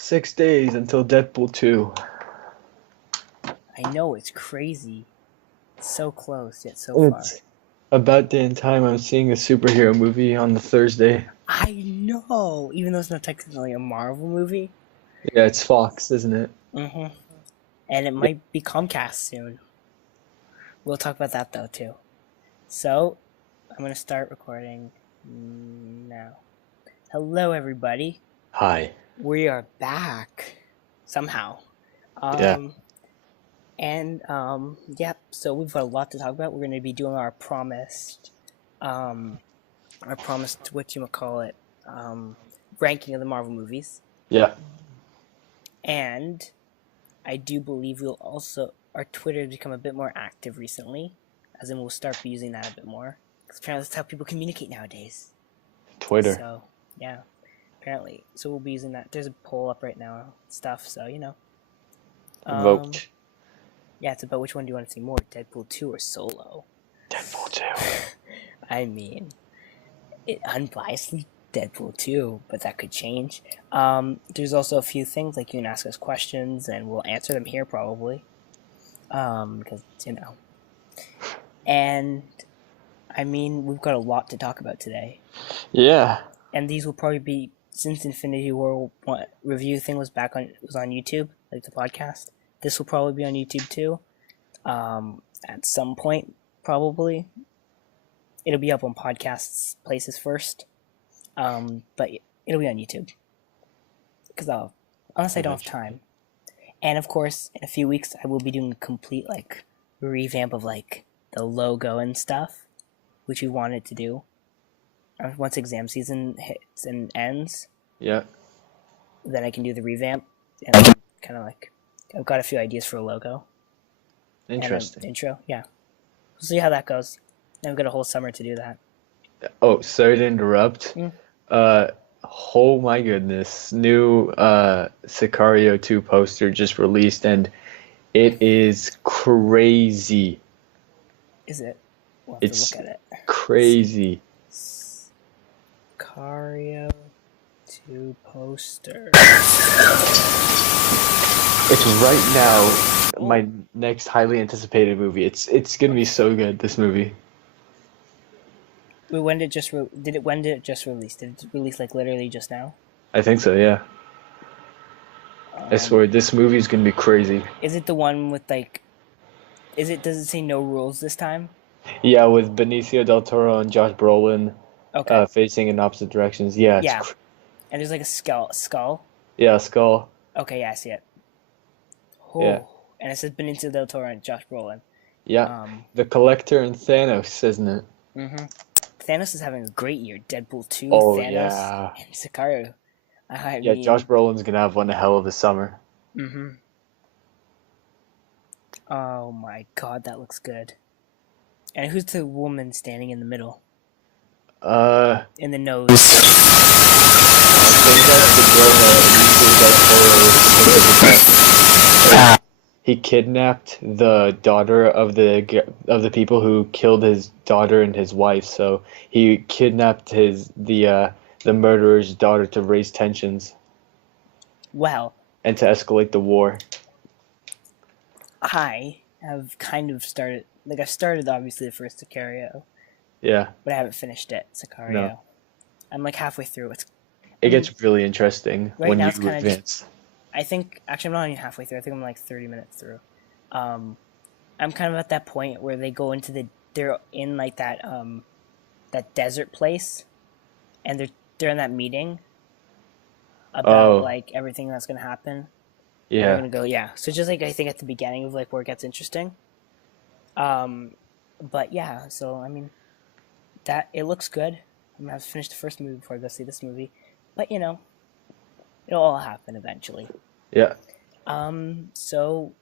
6 days until Deadpool 2. I know, it's crazy. So close, yet so far. It's about damn time I'm seeing a superhero movie on the Thursday. I know! Even though it's not technically a Marvel movie. Yeah, it's Fox, isn't it? Mm-hmm. And it might be Comcast soon. We'll talk about that, though, too. So, I'm going to start recording now. Hello, everybody. Hi. We are back. Somehow. Yeah. So we've got a lot to talk about. We're going to be doing our promised, ranking of the Marvel movies. Yeah. And I do believe our Twitter has become a bit more active recently, as in we'll start using that a bit more. Because apparently that's how people communicate nowadays. Twitter. So, yeah. Apparently. So we'll be using that. There's a poll up right now, stuff, so, you know. Vote. Yeah, it's about which one do you want to see more, Deadpool 2 or Solo? Deadpool 2. I mean, unbiasedly Deadpool 2, but that could change. There's also a few things, like you can ask us questions, and we'll answer them here probably. Because, you know. And, I mean, we've got a lot to talk about today. Yeah. And these will probably be, since Infinity War review thing was on YouTube, like the podcast, this will probably be on YouTube too. At some point, probably. It'll be up on podcasts places first. But it'll be on YouTube. Unless I don't have time. And of course, in a few weeks, I will be doing a complete, revamp of, the logo and stuff, which we wanted to do. Once exam season hits and ends. Yeah. Then I can do the revamp. And kind of I've got a few ideas for a logo. Interesting. And an intro, yeah. We'll see how that goes. And I've got a whole summer to do that. Oh, sorry to interrupt. Oh my goodness. New Sicario 2 poster just released, and it is crazy. Is it? We'll have It's to look at it. Crazy. Sicario 2 poster. It's right now my next highly anticipated movie. It's gonna be so good, this movie. Wait, when did it just release? Did it release literally just now? I think so, yeah. I swear this movie is gonna be crazy. Is it the one with does it say no rules this time? Yeah, with Benicio del Toro and Josh Brolin facing in opposite directions. Yeah, yeah. And there's a skull. Yeah, skull. Okay, yeah, I see it. Oh. Yeah. And it says Benicio del Toro and Josh Brolin. Yeah. The Collector and Thanos, isn't it? Mm-hmm. Thanos is having a great year. Deadpool 2, Thanos, and Sicario. Josh Brolin's gonna have one hell of a summer. Mm-hmm. Oh my god, that looks good. And who's the woman standing in the middle? In the nose. I think that's the girl that he kidnapped the daughter of the people who killed his daughter and his wife. So he kidnapped the murderer's daughter to raise tensions. Well. And to escalate the war. I have kind of started. I've started obviously the first Sicario. Yeah. But I haven't finished it, Sicario. No. I'm halfway through. It gets really interesting right when now you it's kind advance. I think, actually I'm not even halfway through. I think I'm 30 minutes through. I'm kind of at that point where they go into they're in that desert place, and they're in that meeting about everything that's gonna happen. Yeah. They're gonna go, yeah. So just I think at the beginning of where it gets interesting. But yeah, so I mean, that it looks good. I'm gonna have to finish the first movie before I go see this movie, but it'll all happen eventually. Yeah. So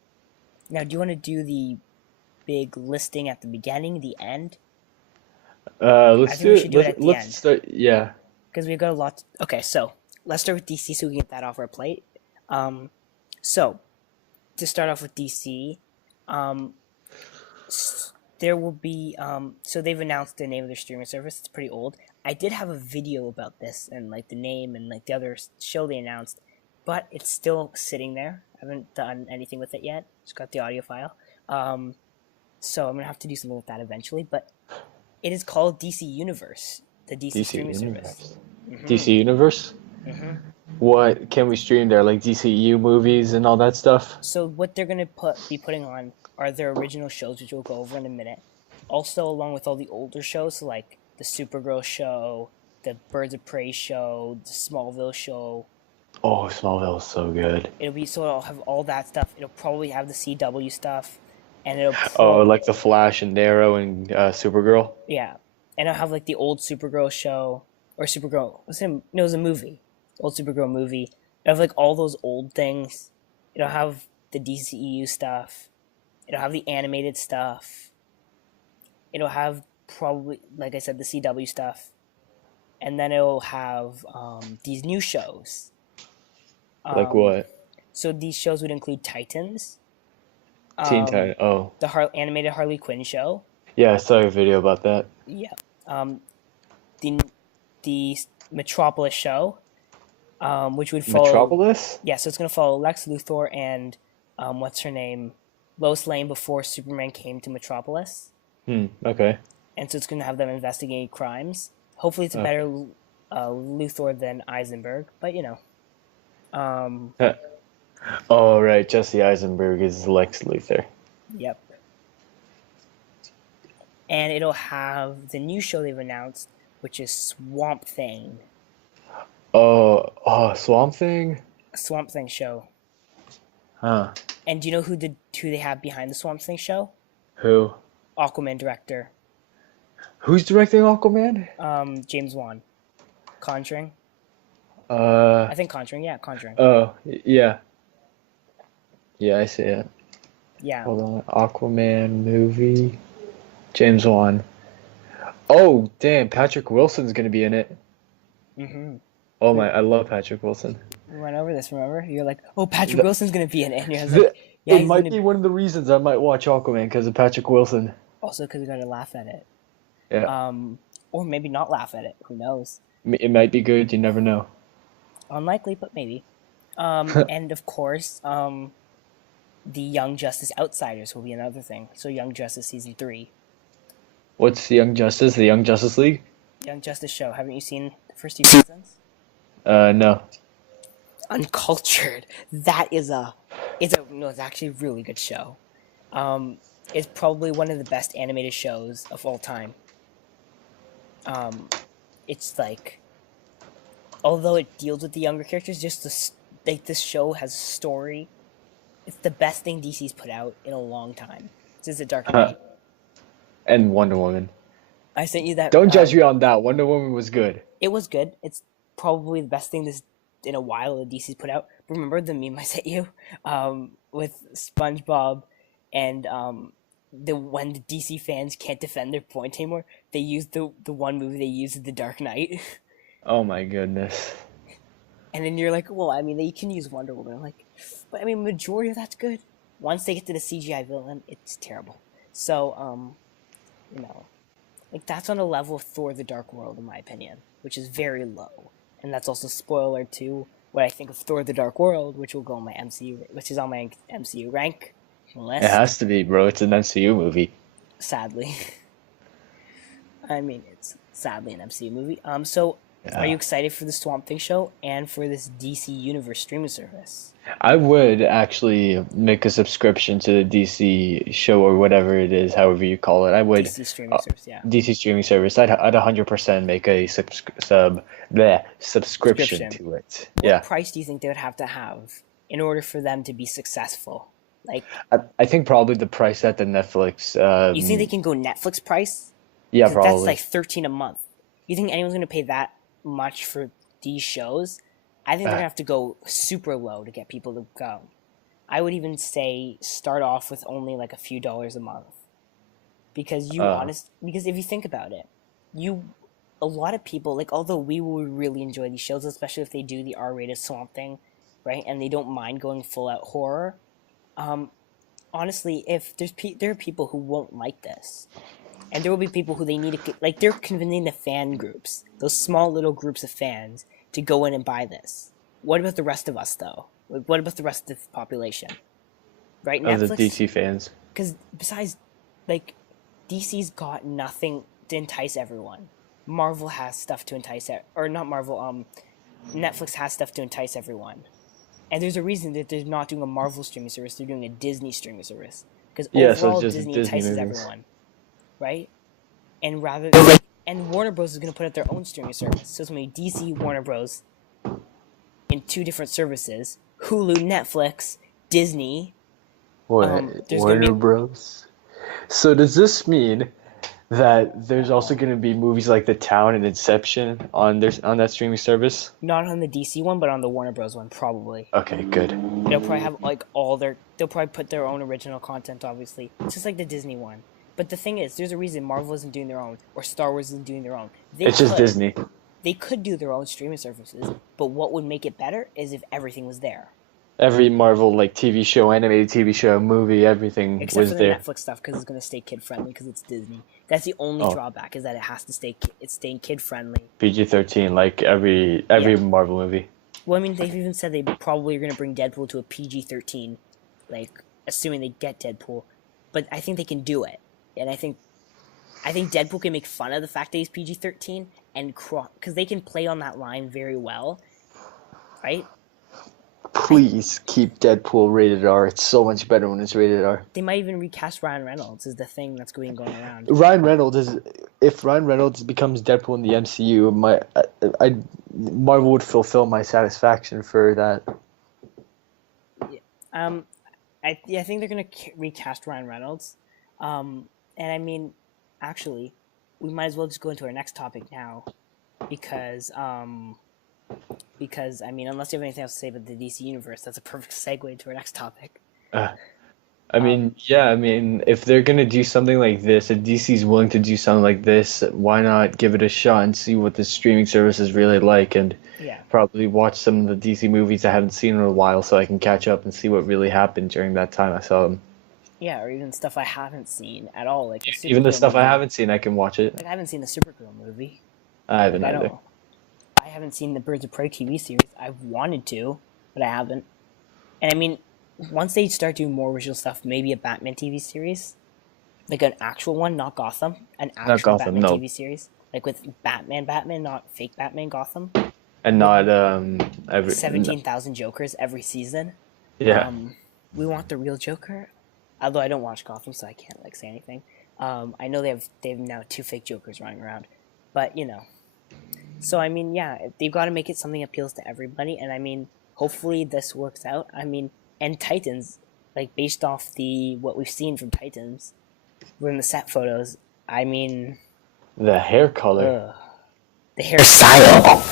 now, do you want to do the big listing at the beginning, the end? Let's do it at the end. Start. Yeah. Because we've got a lot. Okay, so let's start with DC so we can get that off our plate. So to start off with DC, there will be so they've announced the name of their streaming service. It's pretty old. I did have a video about this and the name and the other show they announced, but it's still sitting there. I haven't done anything with it yet. Just got the audio file. So I'm gonna have to do something with that eventually. But it is called DC Universe, the DC DC streaming service. Universe. DC Universe. What can we stream there? Like DCU movies and all that stuff. So what they're gonna be putting on are their original shows, which we'll go over in a minute. Also, along with all the older shows, so like the Supergirl show, the Birds of Prey show, the Smallville show. Oh, Smallville is so good. It'll have all that stuff. It'll probably have the CW stuff, and Oh, like the Flash and Arrow and Supergirl. yeah, and it'll have like the old Supergirl show or Supergirl. No, it was a movie. Old Supergirl movie. It'll have like all those old things. It'll have the DCEU stuff. It'll have the animated stuff. It'll have probably, like I said, the CW stuff, and then it'll have these new shows. Like what? So these shows would include Titans. Teen Titan. Oh. The animated Harley Quinn show. Yeah, I saw a video about that. Yeah. The Metropolis show, which would follow... Metropolis? Yeah, so it's going to follow Lex Luthor and, what's her name? Lois Lane before Superman came to Metropolis. Okay. And so it's going to have them investigating crimes. Hopefully it's a better Luthor than Eisenberg, but you know. Oh, right. Jesse Eisenberg is Lex Luthor. Yep. And it'll have the new show they've announced, which is Swamp Thing. Oh, Swamp Thing? A Swamp Thing show. Huh. And do you know who they have behind the Swamp Thing show? Who? Aquaman director. Who's directing Aquaman? James Wan. Conjuring. I think Conjuring. Yeah, Conjuring. Oh, yeah. Yeah, I see it. Yeah. Hold on. Aquaman movie. James Wan. Oh, damn. Patrick Wilson's going to be in it. Oh, my. I love Patrick Wilson. We went over this, remember? You're like, oh, Patrick Wilson's going to be in it. And you're like, yeah, it might be one of the reasons I might watch Aquaman because of Patrick Wilson. Also because you're going to laugh at it. Yeah. Or maybe not laugh at it. Who knows? It might be good. You never know. Unlikely, but maybe. And of course, the Young Justice Outsiders will be another thing. So Young Justice Season 3. What's Young Justice? The Young Justice League? Young Justice show. Haven't you seen the first 2 seasons? No. Uncultured. It's actually a really good show. It's probably one of the best animated shows of all time. It's like, although it deals with the younger characters, this show has a story. It's the best thing DC's put out in a long time since The Dark Knight. And Wonder Woman. I sent you that. Don't judge me on that. Wonder Woman was good. It was good. It's probably the best thing in a while that DC's put out. Remember the meme I sent you with SpongeBob and when the DC fans can't defend their point anymore, they use the one movie they used, The Dark Knight. Oh my goodness. And then you're like, well, I mean, they can use Wonder Woman. I'm like, but I mean, majority of that's good. Once they get to the CGI villain, it's terrible. So, like that's on a level of Thor: The Dark World, in my opinion, which is very low. And that's also spoiler to what I think of Thor: The Dark World, which will go on my MCU, which is on my MCU rank list. It has to be, bro. It's an MCU movie. Sadly. I mean, it's sadly an MCU movie. So, are you excited for the Swamp Thing show and for this DC Universe streaming service? I would actually make a subscription to the DC show or whatever it is, however you call it. I would. DC streaming service, yeah. DC streaming service. I'd 100% make a subscription to it. What price do you think they would have to have in order for them to be successful? Like, I think probably the price at the Netflix. You think they can go Netflix price? Yeah, probably. That's like $13 a month. You think anyone's going to pay that much for these shows? I think they're going to have to go super low to get people to go. I would even say start off with only like a few dollars a month. Because because if you think about it, a lot of people, like, although we will really enjoy these shows, especially if they do the R-rated Swamp Thing, right? And they don't mind going full out horror. Honestly, if there are people who won't like this. And there will be people who they need to, like, they're convincing the fan groups, those small little groups of fans, to go in and buy this. what about the rest of us though? Like, what about the rest of the population? Right, Of the Netflix. DC fans. Because besides, like, DC's got nothing to entice everyone. Marvel has stuff to entice, or not Marvel. Netflix has stuff to entice everyone, and there's a reason that they're not doing a Marvel streaming service. They're doing a Disney streaming service because Yeah, so overall it's just Disney Disney entices movies. everyone, right? And and Warner Bros is going to put out their own streaming service. So it's going to be DC, Warner Bros. In 2 different services: Hulu, Netflix, Disney. Warner Bros. So does this mean that there's also going to be movies like The Town and Inception on that streaming service? Not on the DC one, but on the Warner Bros. One, probably. Okay, good. They'll probably have like they'll probably put their own original content, obviously. It's just like the Disney one. But the thing is, there's a reason Marvel isn't doing their own, or Star Wars isn't doing their own. It's just Disney. They could do their own streaming services, but what would make it better is if everything was there. Every Marvel like TV show, animated TV show, movie, everything Except was for the there. Netflix stuff, because it's going to stay kid friendly, because it's Disney. That's the only drawback, is that it has to it's staying kid friendly. PG-13, like every Marvel movie. Well, I mean, they've even said they probably are going to bring Deadpool to a PG-13, like assuming they get Deadpool. But I think they can do it, and I think Deadpool can make fun of the fact that he's PG-13 and because they can play on that line very well, right? Please keep Deadpool rated R. It's so much better when it's rated R. They might even recast Ryan Reynolds is the thing that's going around. If Ryan Reynolds becomes Deadpool in the MCU, Marvel would fulfill my satisfaction for that. I think they're gonna recast Ryan Reynolds, and I mean, actually, we might as well just go into our next topic now, because I mean, unless you have anything else to say about the DC universe, that's a perfect segue to our next topic. I mean, if they're gonna do something like this, if DC's willing to do something like this, why not give it a shot and see what the streaming service is really like, and probably watch some of the DC movies I haven't seen in a while, so I can catch up and see what really happened during that time I saw them. Yeah, or even stuff I haven't seen at all, like even the stuff I haven't seen, I can watch it. Like I haven't seen the Supergirl movie. I haven't either. I haven't seen the Birds of Prey TV series. I've wanted to, but I haven't. And I mean, once they start doing more original stuff, maybe a Batman TV series, like an actual one, not Gotham, Batman TV series, like with Batman, not fake Batman Gotham, and not 17,000 Jokers every season. Yeah, we want the real Joker. Although I don't watch Gotham, so I can't like say anything. I know they have now 2 fake Jokers running around, but you know. So I mean, yeah, they've got to make it something that appeals to everybody, and I mean, hopefully this works out. I mean, and Titans, like based off what we've seen from Titans, from the set photos. I mean, the hair color, the hairstyle,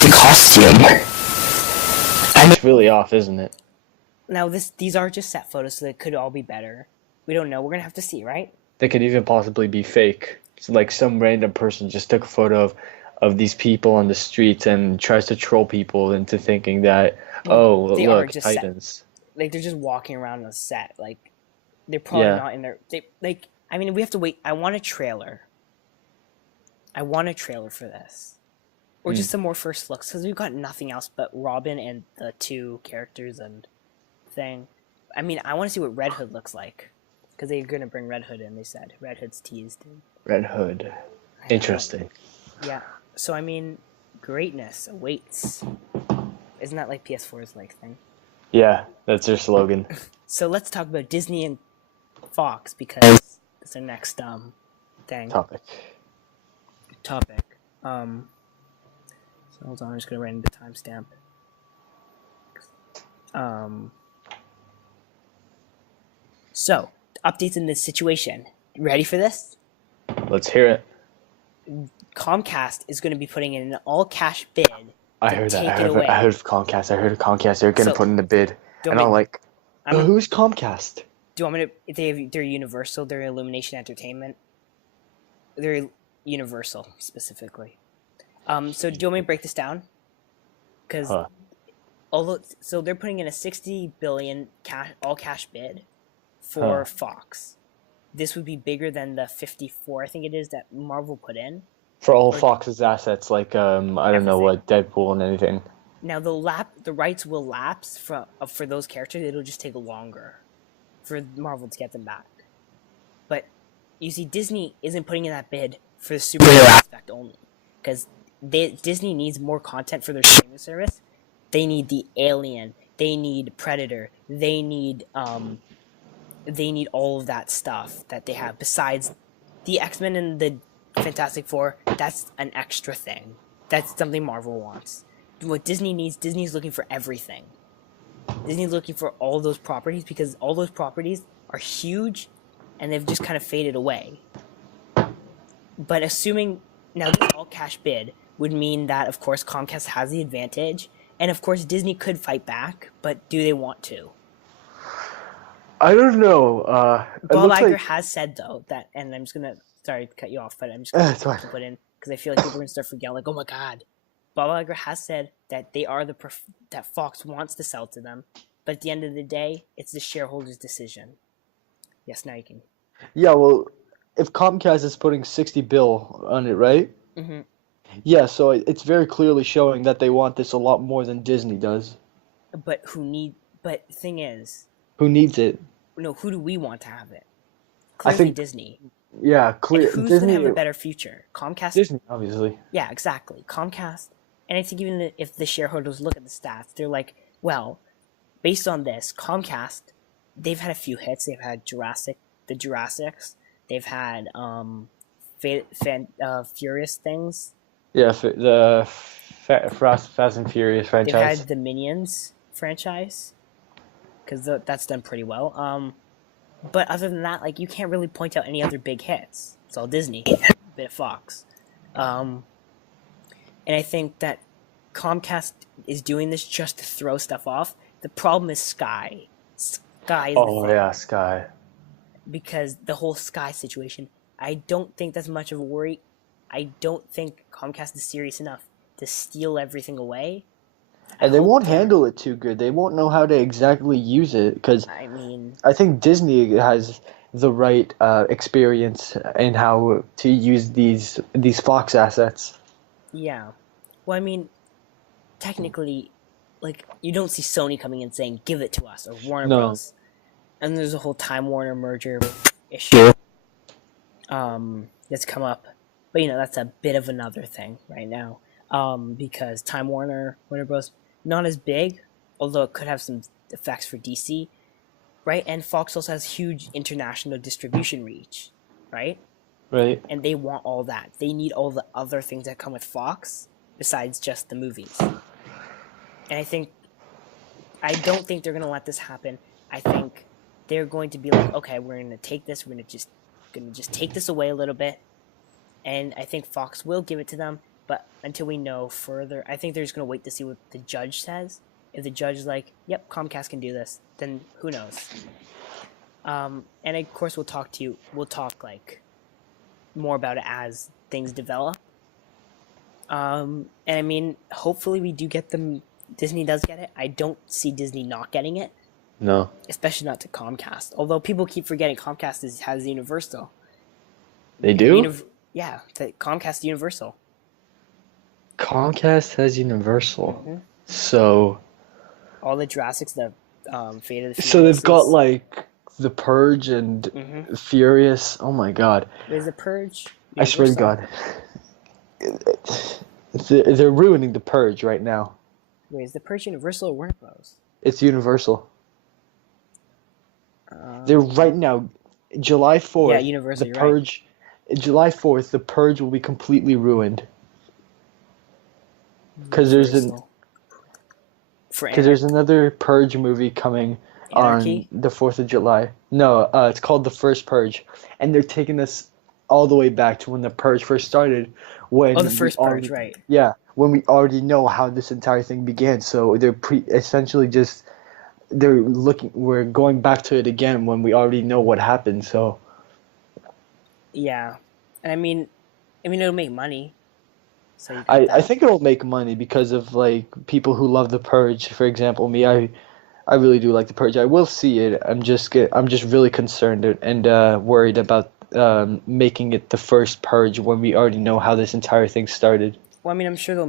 the costume. It's really off, isn't it? Now these are just set photos, so they could all be better. We don't know. We're gonna have to see, right? They could even possibly be fake. So like some random person just took a photo of these people on the streets and tries to troll people into thinking that look, Titans. Like they're just walking around on a set. Like they're probably not in there. I mean, we have to wait. I want a trailer. For this, or just some more first looks, because we've got nothing else but Robin and the 2 characters and thing. I mean, I want to see what Red Hood looks like, because they're gonna bring Red Hood in. They said Red Hood's teased. Red Hood, interesting. Yeah. So I mean, greatness awaits. Isn't that like PS4's like thing? Yeah, that's their slogan. So let's talk about Disney and Fox, because it's their next thing. Topic. So hold on, I'm just gonna write in the timestamp. So updates in this situation. Ready for this? Let's hear it. Comcast is going to be putting in an all-cash bid. I heard that. I heard of Comcast. They're going to put in the bid. And I'm like, who's Comcast? Do you want me to... They're Universal. They're Illumination Entertainment. They're Universal, specifically. So do you want me to break this down? Because... So they're putting in a $60 billion all-cash bid for Fox. This would be bigger than the 54, I think it is, that Marvel put in. For all Fox's assets, like, I don't know what, Deadpool and anything. Now the rights will lapse for those characters. It'll just take longer for Marvel to get them back. But you see, Disney isn't putting in that bid for the superhero aspect only, because Disney needs more content for their streaming service. They need the Alien. They need Predator. They need all of that stuff that they have. Besides the X-Men and the Fantastic Four, that's an extra thing. That's something Marvel wants. What Disney needs, Disney's looking for everything. Disney's looking for all those properties because all those properties are huge and they've just kind of faded away. But assuming now this all cash bid would mean that, of course, Comcast has the advantage, and of course Disney could fight back, but do they want to? I don't know. Bob Iger has said, though, that, and I'm just going to, sorry to cut you off, but I'm just going to put in, because I feel like people are going to start forgetting, like, oh my god. Bob Iger has said that they are that Fox wants to sell to them, but at the end of the day, it's the shareholders' decision. Yes, now you can. Yeah, well, if Comcast is putting $60 billion on it, right? Mm-hmm. Yeah, so it's very clearly showing that they want this a lot more than Disney does. But the thing is, who needs it? No, who do we want to have it? Clearly, I think Disney. Yeah, clear. And who's going to have a better future? Comcast? Disney, obviously. Yeah, exactly. Comcast. And I think even if the shareholders look at the stats, they're like, well, based on this, Comcast, they've had a few hits. They've had the Jurassics. They've had Furious things. Yeah, the Fast and Furious franchise. They've had the Minions franchise, because that's done pretty well. But other than that, like, you can't really point out any other big hits. It's all Disney, a bit of Fox. And I think that Comcast is doing this just to throw stuff off. The problem is Sky. Sky is the thing. Yeah, Sky. Because the whole Sky situation, I don't think that's much of a worry. I don't think Comcast is serious enough to steal everything away. And they won't handle it too good. They won't know how to exactly use it, because I think Disney has the right experience in how to use these Fox assets. Yeah. Well, I mean, technically, like, you don't see Sony coming in saying, give it to us, or Warner Bros. And there's a whole Time Warner merger issue that's come up. But, that's a bit of another thing right now. Because Time Warner Bros. Not as big, although it could have some effects for DC, right? And Fox also has huge international distribution reach, right? Right. And they want all that. They need all the other things that come with Fox besides just the movies. And I don't think they're going to let this happen. I think they're going to be like, okay, we're going to take this. We're going to just take this away a little bit. And I think Fox will give it to them. But until we know further, I think they're just going to wait to see what the judge says. If the judge is like, yep, Comcast can do this, then who knows? And of course, we'll talk like more about it as things develop. And I mean, hopefully we do get them. Disney does get it. I don't see Disney not getting it. No. Especially not to Comcast. Although people keep forgetting Comcast has Universal. They do? Yeah, Comcast Universal. Comcast has Universal. Mm-hmm. So all the Jurassics, the Fate of the Furious. So they've got like The Purge and Furious. Oh my god. There's The Purge. Universal. I swear to god. They're ruining The Purge right now. Wait, is The Purge Universal or Warner Bros? It's Universal. They're right now, July 4th. Yeah, Universal. The Purge. Right. July 4th, The Purge will be completely ruined. Because there's another Purge movie coming Anarchy? on the 4th of July. No, it's called The First Purge, and they're taking us all the way back to when the Purge first started. The first Purge, right? Yeah, when we already know how this entire thing began. So they're essentially just we're going back to it again when we already know what happened. So yeah, and I mean it'll make money. So I think it'll make money because of like people who love The Purge. For example, me, I really do like The Purge. I will see it. I'm just really concerned and worried about making it the first Purge when we already know how this entire thing started. Well, I mean, I'm sure they'll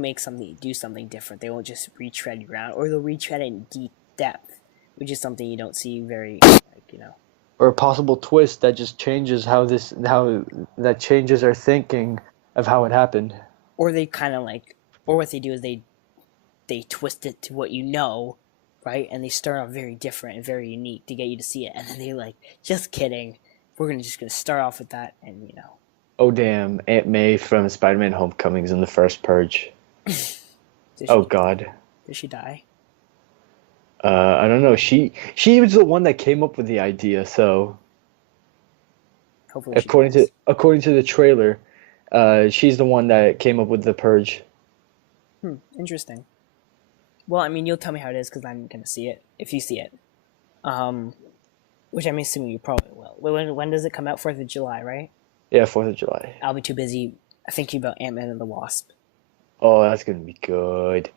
do something different. They won't just retread ground, or they'll retread it in deep depth, which is something you don't see very, Or a possible twist that just changes how that changes our thinking of how it happened. Or they kind of or what they do is they twist it to what you know, right? And they start off very different and very unique to get you to see it, and then they just kidding, we're gonna start off with that, and Oh damn, Aunt May from Spider-Man Homecoming's in the first Purge. Oh god. Did she die? I don't know. She was the one that came up with the idea, so Hopefully according to the trailer, she's the one that came up with the Purge. Interesting. Well, I mean, you'll tell me how it is because I'm gonna see it if you see it. Which I'm assuming you probably will. When does it come out? 4th of July, right? Yeah, 4th of July. I'll be too busy thinking about Ant-Man and the Wasp. Oh, that's gonna be good.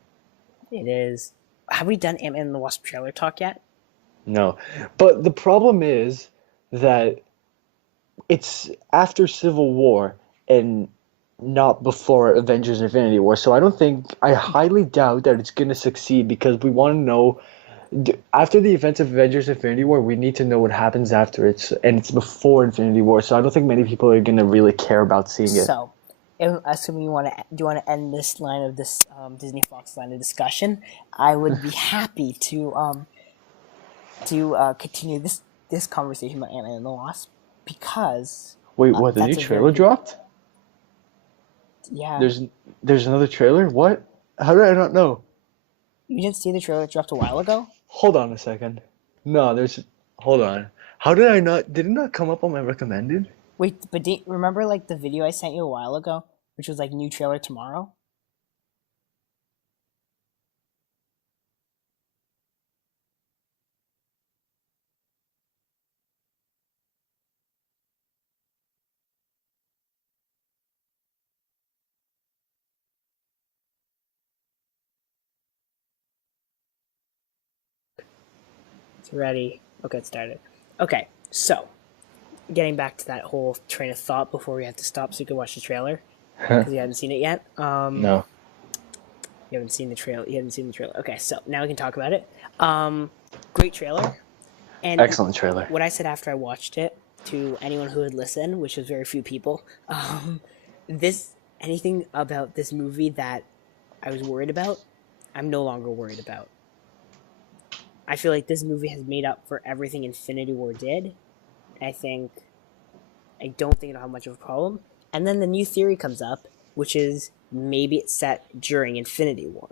It is. Have we done Ant-Man and the Wasp trailer talk yet? No, but the problem is that it's after Civil War and not before Avengers Infinity War. So I highly doubt that it's going to succeed because we want to know after the events of Avengers Infinity War, we need to know what happens after it, and it's before Infinity War. So I don't think many people are going to really care about seeing it. So, assuming you want to end this line of this Disney Fox line of discussion, I would be happy to continue this conversation about Ant-Man and the Wasp because wait, what? The new trailer dropped? Yeah. There's another trailer? What? How did I not know? You didn't see the trailer that dropped a while ago? Hold on a second. No, hold on. How did I not? Did it not come up on my recommended? Wait, but remember the video I sent you a while ago, which was new trailer tomorrow? It's ready. Okay, it started. Okay, so getting back to that whole train of thought before we have to stop so you can watch the trailer because you haven't seen it yet. No. You haven't seen the trailer. Okay, so now we can talk about it. Great trailer. And excellent trailer. What I said after I watched it to anyone who would listen, which was very few people, anything about this movie that I was worried about, I'm no longer worried about. I feel like this movie has made up for everything Infinity War did. I don't think it'll have much of a problem. And then the new theory comes up, which is maybe it's set during Infinity War.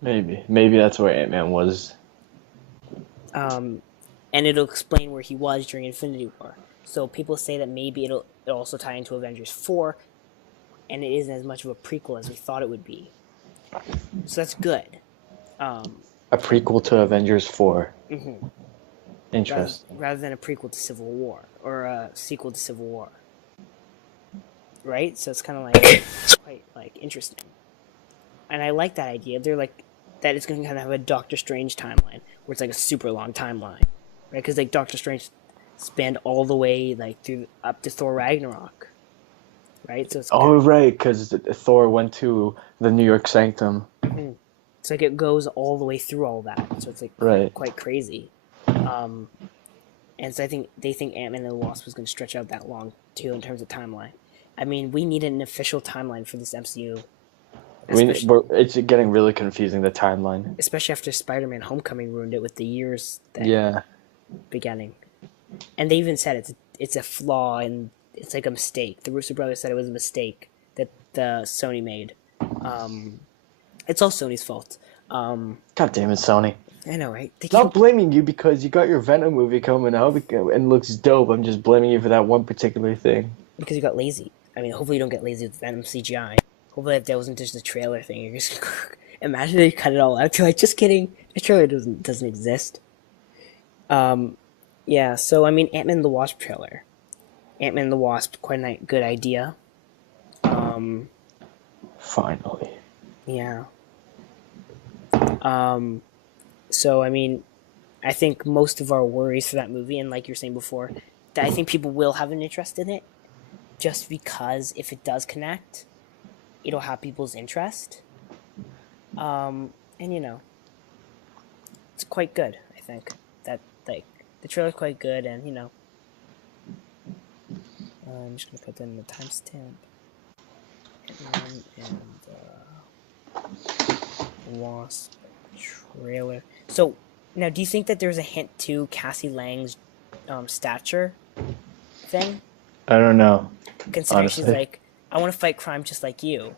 Maybe that's where Ant-Man was. And it'll explain where he was during Infinity War. So people say that maybe it'll also tie into Avengers 4, and it isn't as much of a prequel as we thought it would be. So that's good. A prequel to Avengers 4. Mm-hmm. Interesting. Rather than a prequel to Civil War, or a sequel to Civil War. Right? So it's kind of quite interesting. And I like that idea. They're that it's going to kind of have a Doctor Strange timeline, where it's a super long timeline. Right? Because Doctor Strange spanned all the way up to Thor Ragnarok. Right? So it's right, because Thor went to the New York Sanctum. Mm-hmm. So it goes all the way through all that. So it's right. quite crazy. And so I think they think Ant-Man and the Wasp was going to stretch out that long too in terms of timeline. I mean, we need an official timeline for this MCU. It's getting really confusing, the timeline. Especially after Spider-Man Homecoming ruined it with the years beginning. And they even said it's a flaw and it's a mistake. The Russo brothers said it was a mistake that Sony made. It's all Sony's fault. God damn it, Sony. I know, right? Not blaming you because you got your Venom movie coming out and looks dope. I'm just blaming you for that one particular thing. Because you got lazy. I mean, hopefully you don't get lazy with Venom CGI. Hopefully that wasn't just a trailer thing. You're just imagine they cut it all out. You're just kidding. The trailer doesn't exist. Yeah. So I mean, Ant-Man and the Wasp trailer. Ant-Man and the Wasp, quite a good idea. Finally. Yeah. So, I mean, I think most of our worries for that movie, and like you were saying before, that I think people will have an interest in it, just because if it does connect, it'll have people's interest. And it's quite good. I think that the trailer's quite good, and I'm just gonna put that in the timestamp. And Wasp trailer. So now, do you think that there's a hint to Cassie Lang's stature thing? I don't know. Considering honestly. she's like, I want to fight crime just like you.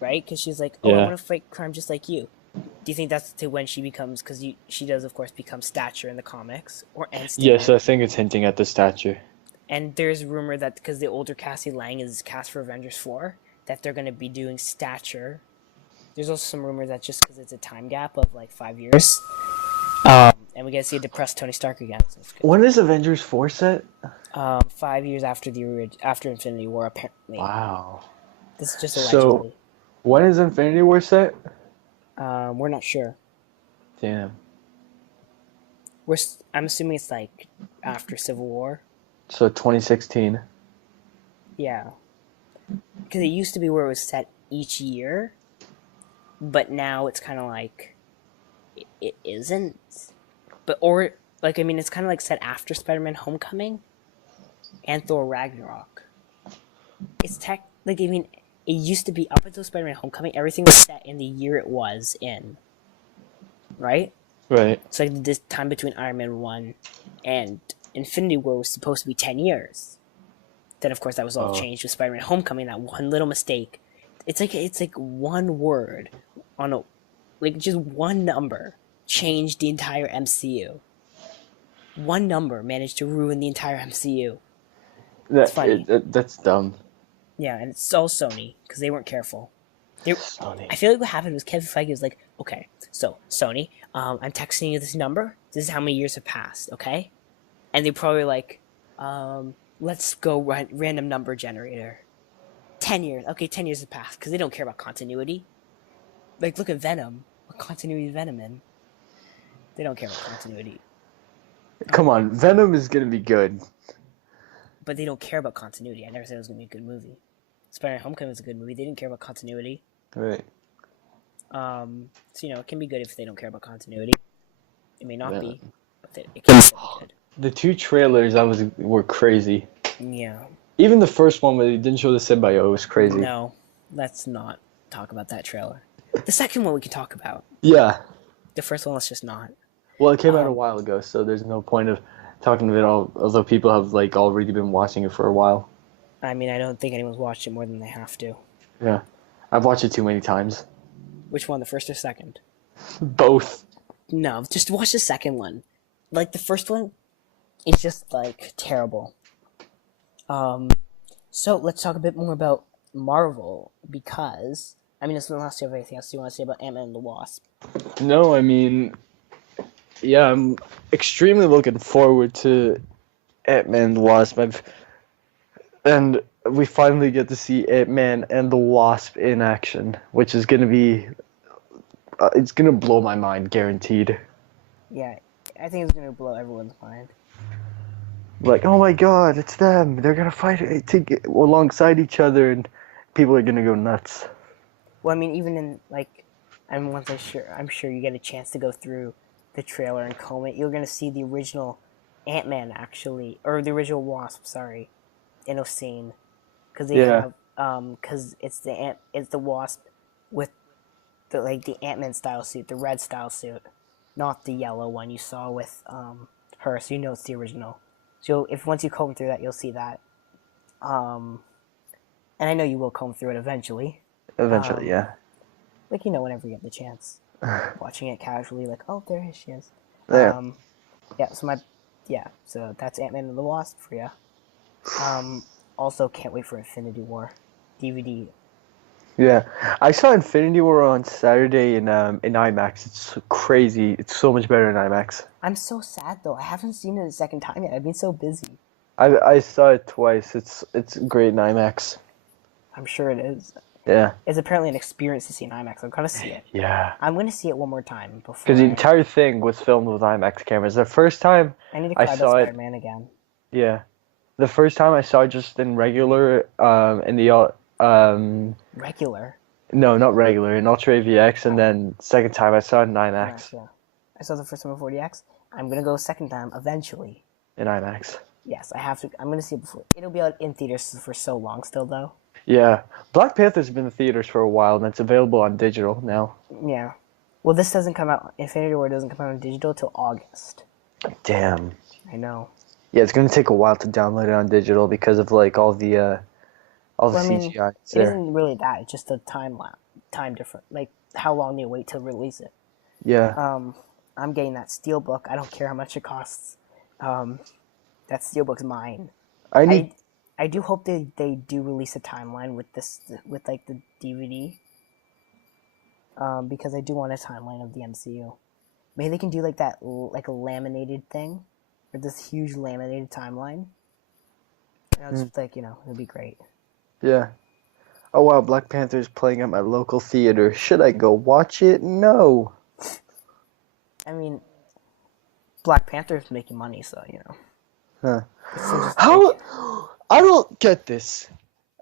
Right? Because she's like, I Yeah. want to fight crime just like you. Do you think that's to when she becomes, because she does, of course, become Stature in the comics, or Yes, I think it's hinting at the stature. And there's rumor that because the older Cassie Lang is cast for Avengers 4, that they're going to be doing Stature. There's also some rumor that just because it's a time gap of like 5 years, and we get to see a depressed Tony Stark again. So it's good. When is Avengers 4 set? 5 years after after Infinity War, apparently. Wow. This is just allegedly. So, when is Infinity War set? We're not sure. Damn. I'm assuming it's like after Civil War. So 2016. Yeah. Because it used to be where it was set each year, but now it's kind of like it isn't. It's kind of like set after Spider-Man: Homecoming and Thor: Ragnarok. It's it used to be up until Spider-Man: Homecoming, everything was set in the year it was in. Right? Right. So like this time between Iron Man 1 and Infinity War was supposed to be 10 years. Then of course that was all changed with Spider-Man: Homecoming, that one little mistake. It's like one word on just one number changed the entire MCU. One number managed to ruin the entire MCU. It's funny. That's dumb. Yeah, and it's all Sony, because they weren't careful. Sony. I feel like what happened was Kevin Feige was like, okay, so Sony, I'm texting you this number. This is how many years have passed, okay? And they probably like, let's go random number generator. 10 years. Okay, 10 years have passed, because they don't care about continuity. Like, look at Venom. What continuity is Venom in? They don't care about continuity. Come on, Venom is gonna be good. But they don't care about continuity. I never said it was going to be a good movie. Spider-Man: Homecoming was a good movie. They didn't care about continuity. Right. So, it can be good if they don't care about continuity. It may not be, but it can be good. The two trailers were crazy. Yeah. Even the first one where they didn't show the symbiote was crazy. No, let's not talk about that trailer. The second one we can talk about. Yeah. The first one, let's just not. Well, it came out a while ago, so there's no point of talking of it all, although people have already been watching it for a while. I mean, I don't think anyone's watched it more than they have to. Yeah. I've watched it too many times. Which one, the first or second? Both. No, just watch the second one. Like, the first one, it's just, terrible. So, let's talk a bit more about Marvel, because, unless you have anything else you want to say about Ant-Man and the Wasp. No, yeah, I'm extremely looking forward to Ant-Man and the Wasp. And we finally get to see Ant-Man and the Wasp in action, which is going to be... it's going to blow my mind, guaranteed. Yeah, I think it's going to blow everyone's mind. Like, oh my god, it's them. They're going to fight alongside each other, and people are going to go nuts. Well, even in, I'm sure you get a chance to go through the trailer and comb it. You're going to see the original Ant-Man, actually, or the original Wasp, sorry, in a scene. Because they have, because it's the Wasp with the Ant-Man style suit, the red style suit, not the yellow one you saw with her, so it's the original. So once you comb through that, you'll see that. And I know you will comb through it eventually. Eventually, yeah. Whenever you get the chance. Watching it casually, oh, there she is. Yeah. So that's Ant-Man and the Wasp for you. Also, can't wait for Infinity War DVD. Yeah, I saw Infinity War on Saturday in IMAX. It's crazy. It's so much better in IMAX. I'm so sad though. I haven't seen it a second time yet. I've been so busy. I saw it twice. It's great in IMAX. I'm sure it is. Yeah. It's apparently an experience to see in IMAX. I'm gonna see it. Yeah. I'm gonna see it one more time before. Because the entire thing was filmed with IMAX cameras. The first time I need to cry about Spider-Man again. Yeah. The first time I saw it just in regular, in the Regular. no, not regular, in Ultra AVX, and then second time I saw it in IMAX. Yeah. I saw the first time in 40X. I'm gonna go second time eventually. In IMAX. Yes, I have to. I'm gonna see it before. It'll be out in theaters for so long still, though. Yeah, Black Panther's been in theaters for a while, and it's available on digital now. Yeah. Well, this doesn't come out. Infinity War doesn't come out on digital till August. Damn. I know. Yeah, it's gonna take a while to download it on digital because of like all the CGI. It isn't really that. It's just the time different. Like how long they wait to release it. Yeah. I'm getting that Steelbook. I don't care how much it costs. That Steelbook's mine. I do hope they do release a timeline with like the DVD. Because I do want a timeline of the MCU. Maybe they can do like that, like a laminated thing, or this huge laminated timeline. Just like it'd be great. Yeah. Oh wow, Black Panther's playing at my local theater. Should I go watch it? No. I mean, Black Panther's making money, so Huh. How? I don't get this.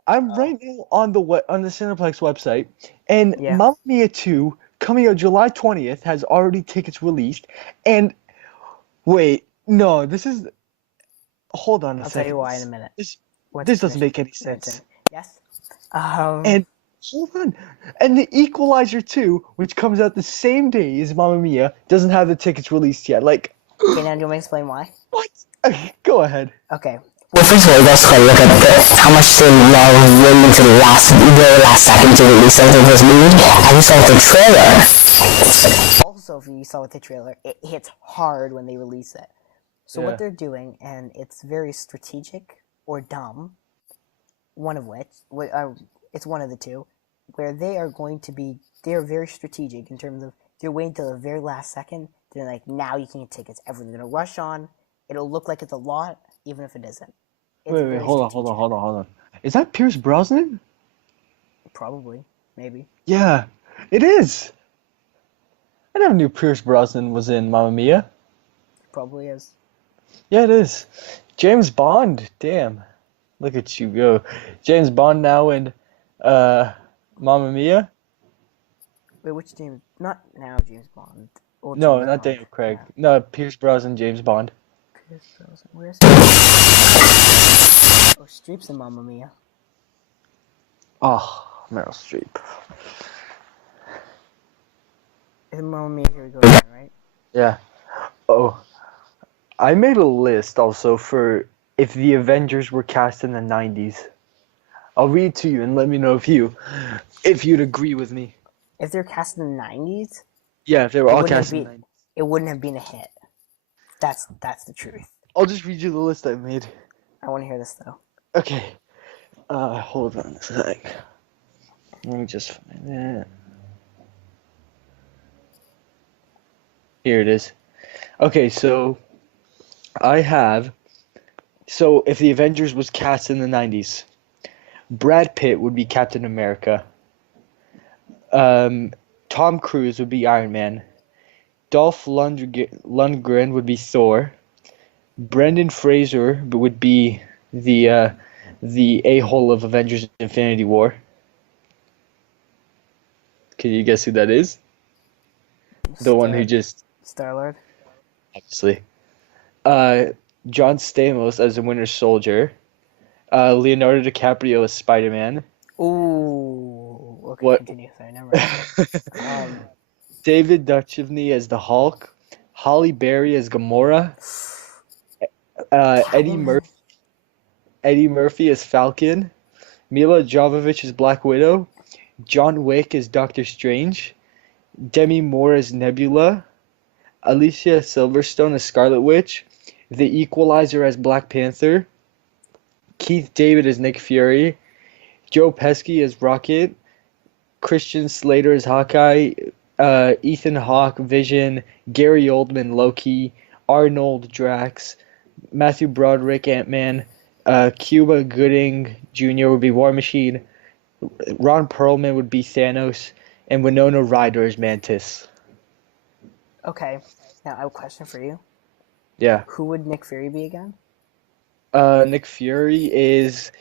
I'm right now on the Cineplex website, and Mamma Mia 2, coming out July 20th, has already tickets released. And wait, no, this is. Hold on a second. I'll tell you why in a minute. This doesn't make any sense. Yes. And hold on. And the Equalizer 2, which comes out the same day as Mamma Mia, doesn't have the tickets released yet. Like. Okay, now do you want me to explain why? What? Go ahead. Okay. Well, first of all, you guys gotta look at how much they love waiting to the very last second to release something for this movie. And you saw the trailer. Also, if you saw with the trailer, it hits hard when they release it. So what they're doing, and it's very strategic or dumb, one of which, it's one of the two, where they're very strategic in terms of they're waiting till the very last second. They're like, now you can get tickets. Everyone's gonna rush on. It'll look like it's a lot, even if it isn't. Wait, hold on. Is that Pierce Brosnan? Probably, maybe. Yeah, it is. I never knew Pierce Brosnan was in Mamma Mia. Probably is. Yeah, it is. James Bond. Damn, look at you go. James Bond now in Mamma Mia. Wait, which James? Not now, James Bond. No, not Bond. Daniel Craig. Yeah. No, Pierce Brosnan, James Bond. Pierce Brosnan. Where's he? Oh, Streep's in Mamma Mia. Oh, Meryl Streep. In Mamma Mia, here we go again, right? Yeah. Oh, I made a list also for if the Avengers were cast in the 90s. I'll read it to you and let me know if you'd agree with me. If they're cast in the 90s? Yeah, if they were all cast in the 90s. It wouldn't have been a hit. That's the truth. I'll just read you the list I made. I want to hear this, though. Okay. Hold on a sec. Let me just find it. Here it is. Okay, so if the Avengers was cast in the 90s, Brad Pitt would be Captain America. Tom Cruise would be Iron Man. Dolph Lundgren would be Thor. Brendan Fraser would be the a-hole of Avengers Infinity War. Can you guess who that is? The one who just... Star-Lord? Obviously. John Stamos as the Winter Soldier. Leonardo DiCaprio as Spider-Man. Ooh. Okay, what? Continue. Sorry, never mind. David Duchovny as the Hulk. Halle Berry as Gamora. Eddie Murphy as Falcon. Mila Jovovich as Black Widow. John Wick as Doctor Strange. Demi Moore as Nebula. Alicia Silverstone as Scarlet Witch. The Equalizer as Black Panther. Keith David as Nick Fury. Joe Pesci as Rocket. Christian Slater as Hawkeye. Ethan Hawke, Vision. Gary Oldman, Loki. Arnold, Drax. Matthew Broderick, Ant-Man. Cuba Gooding Jr. would be War Machine. Ron Perlman would be Thanos. And Winona Ryder as Mantis. Okay, now I have a question for you. Yeah. Who would Nick Fury be again? Nick Fury is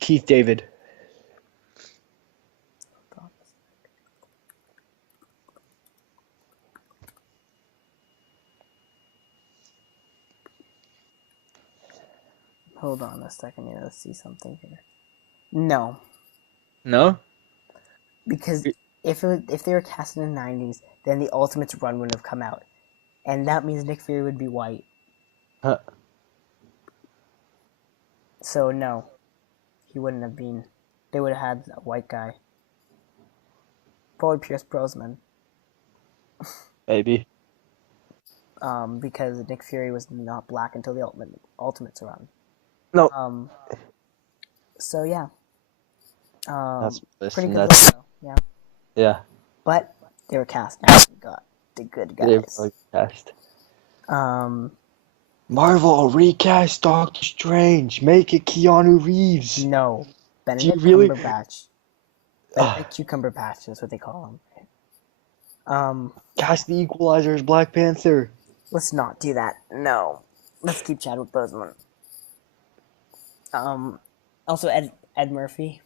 Keith David. Hold on a second. I need to see something here. No, No? because if they were cast in the 90s, then the Ultimates run wouldn't have come out, and that means Nick Fury would be white. Huh. So no, he wouldn't have been. They would have had a white guy. Probably Pierce Brosnan. Maybe. Because Nick Fury was not black until the Ultimates run. No. So yeah. That's pretty good nuts. though, yeah. Yeah. But they were cast. Now we got the good They guys. were cast. Um, Marvel, recast Doctor Strange. Make it Keanu Reeves. no, Benedict really- Cumberbatch. Benedict Cucumber Patch is what they call him. Cast the Equalizer as Black Panther. Let's not do that. No, let's keep Chadwick Boseman. Also Ed Murphy.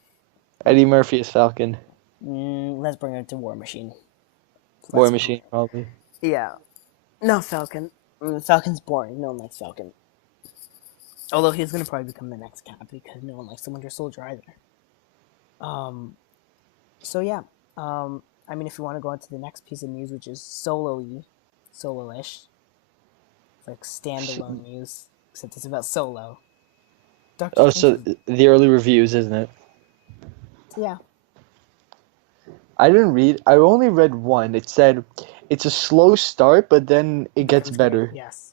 Eddie Murphy as Falcon. Let's bring him to War Machine. War Machine, probably. Yeah. No, Falcon. Falcon's boring. No one likes Falcon. Although he's gonna probably become the next Cap because no one likes the Winter Soldier either. So yeah. I mean, if you want to go on to the next piece of news, which is solo-ish, like standalone news, except it's about Solo. Oh, so the early reviews, isn't it? Yeah. I only read one. It said it's a slow start, but then it gets better. Yes.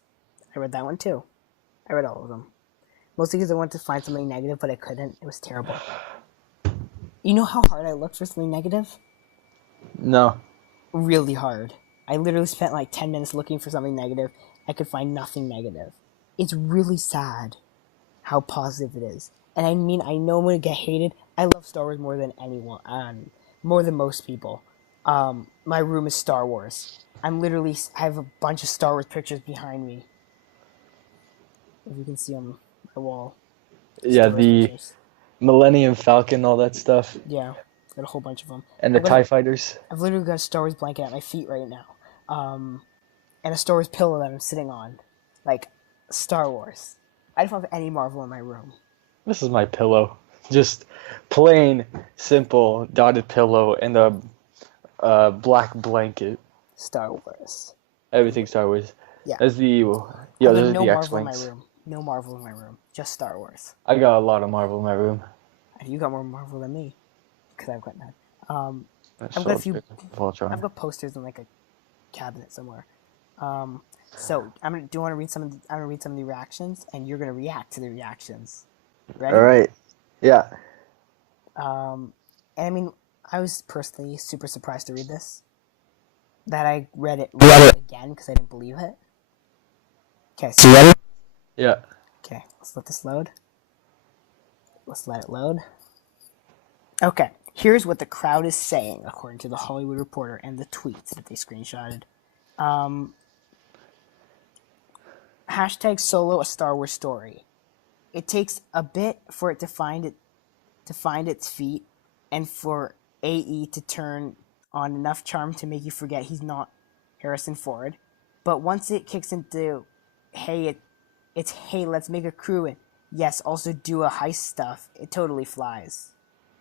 I read that one too. I read all of them. Mostly because I wanted to find something negative, but I couldn't. It was terrible. You know how hard I looked for something negative? No. Really hard. I literally spent like 10 minutes looking for something negative. I could find nothing negative. It's really sad how positive it is. And I mean, I know I'm going to get hated. I love Star Wars more than anyone, more than most people. My room is Star Wars. I have a bunch of Star Wars pictures behind me. If you can see on my wall. Yeah, Star Wars the pictures. Millennium Falcon, all that stuff. Yeah, got a whole bunch of them. And the TIE Fighters. I've literally got a Star Wars blanket at my feet right now. And a Star Wars pillow that I'm sitting on. Like, Star Wars. I don't have any Marvel in my room. This is my pillow. Just plain, simple, dotted pillow and a black blanket. Star Wars. Everything Star Wars. Yeah. That's the those no are the Marvel in my X-Wings. room. No Marvel in my room. Just Star Wars. I got a lot of Marvel in my room. You got more Marvel than me. Because I've got none. I've got a few. I've got posters in like a cabinet somewhere. So I'm gonna read some of the reactions, and you're gonna react to the reactions. Ready? All right. Yeah. And I mean, I was personally super surprised to read this. That I read it again because I didn't believe it. Okay, so ready? Yeah. Okay, let's let this load. Let's let it load. Okay, here's what the crowd is saying, according to the Hollywood Reporter and the tweets that they screenshotted. Hashtag Solo a Star Wars story. It takes a bit for it to find its feet, and for AE to turn on enough charm to make you forget he's not Harrison Ford. But once it kicks into, it's hey, let's make a crew and yes, also do a heist stuff. It totally flies.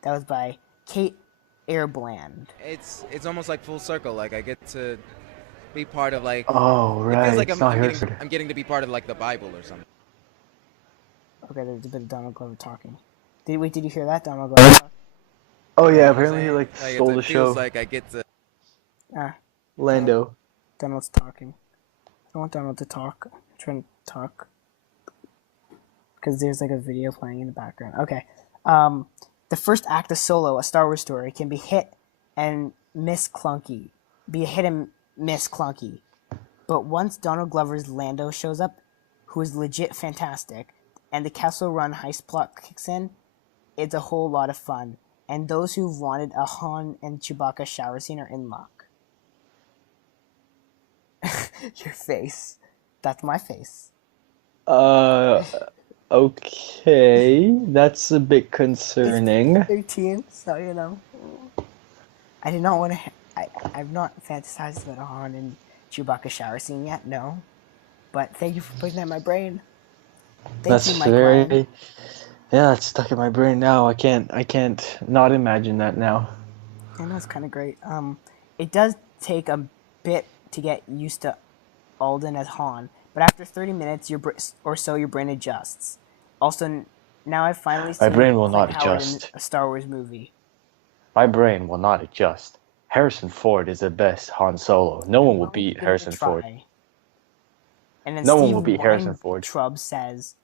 That was by Kate Airbland. It's almost like full circle. Like I get to be part of like. Oh right. It feels like it's I'm getting to be part of like the Bible or something. Okay, there's a bit of Donald Glover talking. Did you hear that, Donald Glover talking? Oh yeah, apparently he like stole the show. It feels like I get to. Lando. Donald's talking. I want Donald to talk. I'm trying to talk. Because there's like a video playing in the background. Okay. The first act of Solo, a Star Wars story, can be hit and miss clunky. But once Donald Glover's Lando shows up, who is legit fantastic, and the Castle Run heist plot kicks in, it's a whole lot of fun. And those who've wanted a Han and Chewbacca shower scene are in luck. Your face. That's my face. Okay, that's a bit concerning. 13, so you know. I did not want to. I've not fantasized about a Han and Chewbacca shower scene yet. No, but thank you for putting that in my brain. Thank you, That's Mike Ryan. yeah, it's stuck in my brain now. I can't not imagine that now. I know it's kind of great. It does take a bit to get used to Alden as Han, but after 30 minutes or so, your brain adjusts. Also, now I've finally My seen brain will Clint not Howard in adjust. a Star Wars movie. My brain will not adjust. Harrison Ford is the best Han Solo. No one will Well, beat give it a Harrison Ford. try. And then No one Steve will beat Harrison Ford. Weintraub says,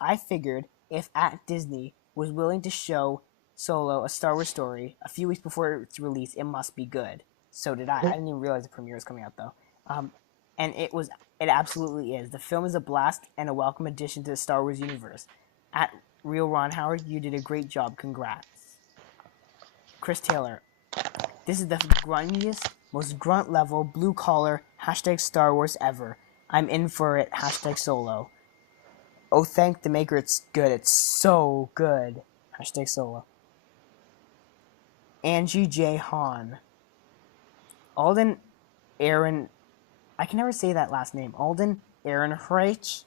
I figured if at Disney was willing to show Solo a Star Wars story a few weeks before its release, it must be good. So did I. I didn't even realize the premiere was coming out though. And it absolutely is. The film is a blast and a welcome addition to the Star Wars universe. At Real Ron Howard, you did a great job. Congrats. Chris Taylor, this is the grungiest, most grunt level, blue collar, #Star Wars ever. I'm in for it, #Solo. Oh, thank the maker, it's good. It's so good. #Solo. Angie J. Hahn. Alden Aaron, I can never say that last name. Alden Ehrenreich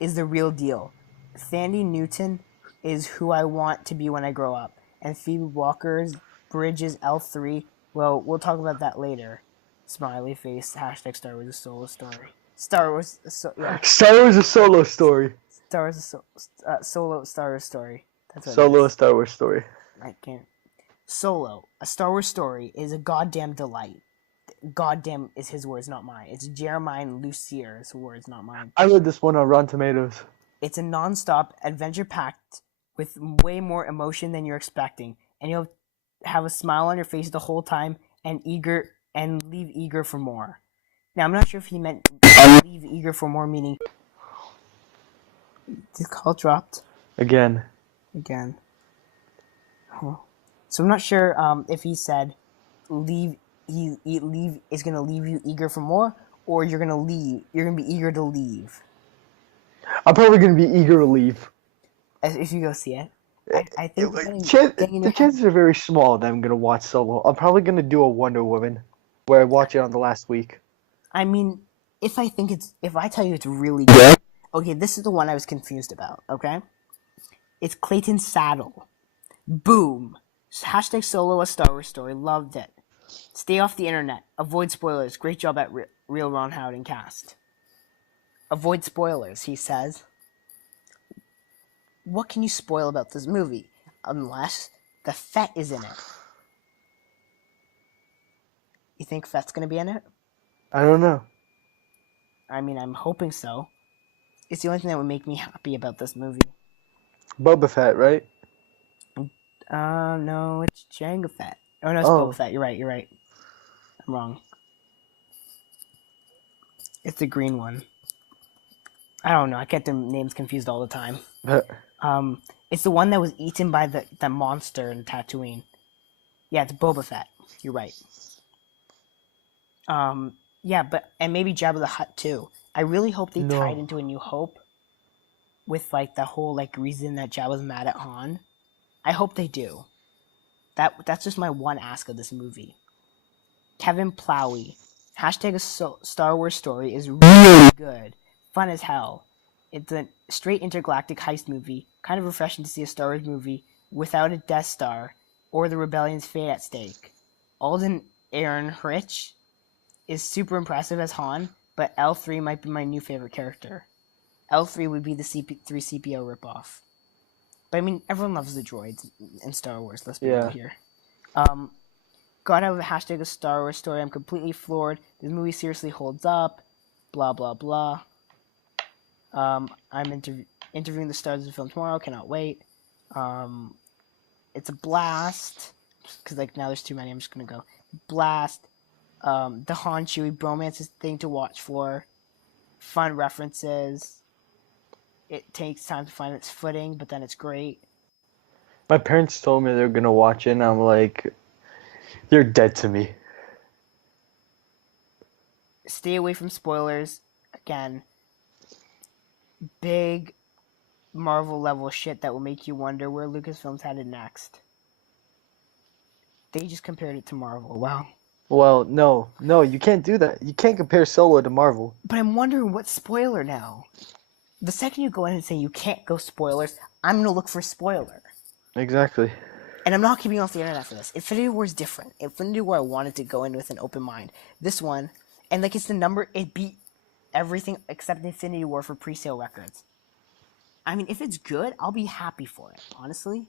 is the real deal. Thandie Newton is who I want to be when I grow up. And Phoebe Walker's Bridge is L3. Well, we'll talk about that later. Smiley face, #Star Wars a solo story. Star Wars, yeah. Star Wars a solo story. Star Wars solo Star Wars story. That's what Solo it a is. Star Wars story. I can't. Solo, a Star Wars story, is a goddamn delight. Goddamn is his words, not mine. It's Jeremiah Lucier's words, not mine. I read this one on Rotten Tomatoes. It's a non-stop adventure packed with way more emotion than you're expecting, and you'll have a smile on your face the whole time and leave eager for more. Now, I'm not sure if he meant leave eager for more, meaning the call dropped Again. Oh. So I'm not sure if he said leave is gonna leave you eager for more, or you're gonna be eager to leave. I'm probably gonna be eager to leave. If you go see it. I think The chances are very small that I'm gonna watch Solo. I'm probably gonna do a Wonder Woman, where I watch it on the last week. I mean, if I tell you it's really good. Okay, this is the one I was confused about. Okay, it's Clayton Saddle. Boom. #Solo a Star Wars story. Loved it. Stay off the internet. Avoid spoilers. Great job at Real Ron Howard and cast. Avoid spoilers, he says. What can you spoil about this movie? Unless the Fett is in it. You think Fett's gonna be in it? I don't know. I mean, I'm hoping so. It's the only thing that would make me happy about this movie. Boba Fett, right? No, it's Jango Fett. Oh, no, it's Boba Fett. You're right. I'm wrong. It's the green one. I don't know. I get their names confused all the time. It's the one that was eaten by the monster in Tatooine. Yeah, it's Boba Fett. You're right. Yeah, and maybe Jabba the Hutt too. I really hope they tied into A New Hope with like the whole like reason that Jabba's mad at Han. I hope they do. That's just my one ask of this movie. Kevin Plowy. #a Star Wars story is really good. Fun as hell. It's a straight intergalactic heist movie. Kind of refreshing to see a Star Wars movie without a Death Star or the Rebellion's fate at stake. Alden Ehrenreich is super impressive as Han, but L3 might be my new favorite character. L3 would be the C3PO ripoff. But I mean, everyone loves the droids in Star Wars. Let's be real here. Gotta have a #a Star Wars story. I'm completely floored. This movie seriously holds up. Blah blah blah. I'm interviewing the stars of the film tomorrow. Cannot wait. It's a blast. Because like now there's too many. I'm just gonna go blast. The Han Chewie bromance is the thing to watch for. Fun references. It takes time to find its footing, but then it's great. My parents told me they're gonna watch it, and I'm like, you're dead to me. Stay away from spoilers. again, big Marvel level shit that will make you wonder where Lucasfilm's headed next. They just compared it to Marvel. Wow. Well, no, you can't do that. You can't compare Solo to Marvel. But I'm wondering what spoiler now. The second you go in and say you can't go spoilers, I'm gonna look for spoiler. Exactly. And I'm not keeping off the internet for this. Infinity War is different. Infinity War I wanted to go in with an open mind. This one, and like it's the number, it beat everything except Infinity War for pre-sale records. I mean, if it's good, I'll be happy for it, honestly.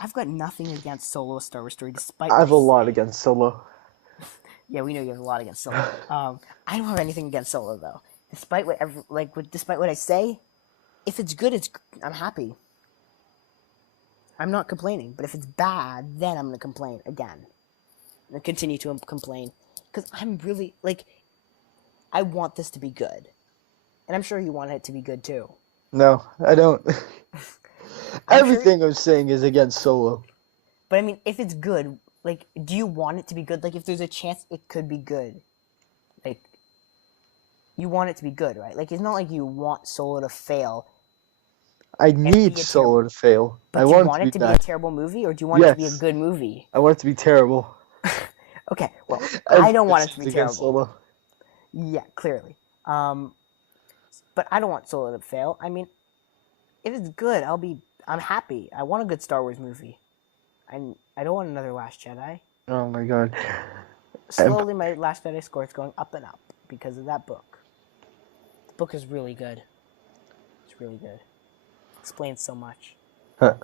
I've got nothing against Solo: A Star Wars Story, despite... I have a lot against Solo. Yeah, we know you have a lot against Solo. I don't have anything against Solo, though. Despite what I say, if it's good, I'm happy. I'm not complaining, but if it's bad, then I'm gonna complain again. And continue to complain. Because I'm really, I want this to be good. And I'm sure you want it to be good, too. No, I don't. Everything I'm saying is against Solo. But I mean, if it's good, do you want it to be good? Like, if there's a chance it could be good, you want it to be good, right? Like, it's not like you want Solo to fail. I need Solo to fail. But I do you want it to be a terrible movie, or do you want it to be a good movie? I want it to be terrible. Okay, well, I don't want it to be against terrible. Solo. Yeah, clearly. But I don't want Solo to fail. I mean, if it's good, I'm happy. I want a good Star Wars movie. I don't want another Last Jedi. Oh my god. Slowly, my Last Jedi score is going up and up because of that book. The book is really good. It's really good. Explains so much. Huh.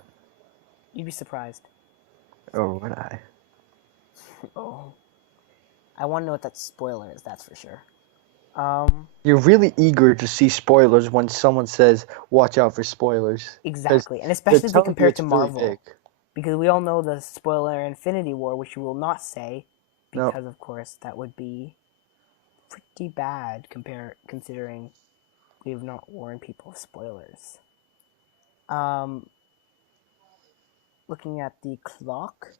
You'd be surprised. Oh, would I? Oh. I want to know what that spoiler is, that's for sure. You're really eager to see spoilers when someone says, watch out for spoilers. Exactly, and especially if they compare it to Marvel. Really because we all know the spoiler Infinity War, which we will not say, because of course that would be pretty bad considering we have not warned people of spoilers. Looking at the clock,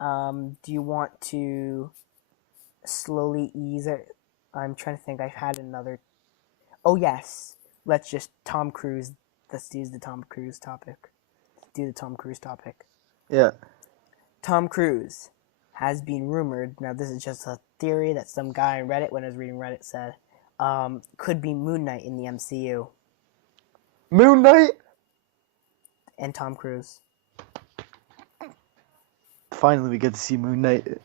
do you want to slowly ease it? I'm trying to think. I've had another. Oh yes, let's just Tom Cruise. Let's use the Tom Cruise topic. Do the Tom Cruise topic. Yeah. Tom Cruise has been rumored. Now this is just a theory that some guy on Reddit, when I was reading Reddit, said could be Moon Knight in the MCU. Moon Knight. And Tom Cruise. Finally, we get to see Moon Knight.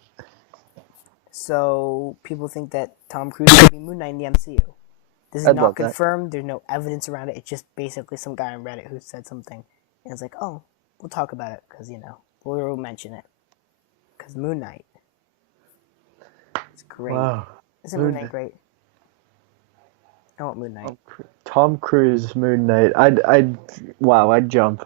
So people think that Tom Cruise could be Moon Knight in the MCU. This is not confirmed. There's no evidence around it. It's just basically some guy on Reddit who said something. And it's like, oh, we'll talk about it because, we'll mention it. Because Moon Knight. It's great. Wow. Isn't Moon Knight great? I want Moon Knight. Tom Cruise, Moon Knight. I'd jump.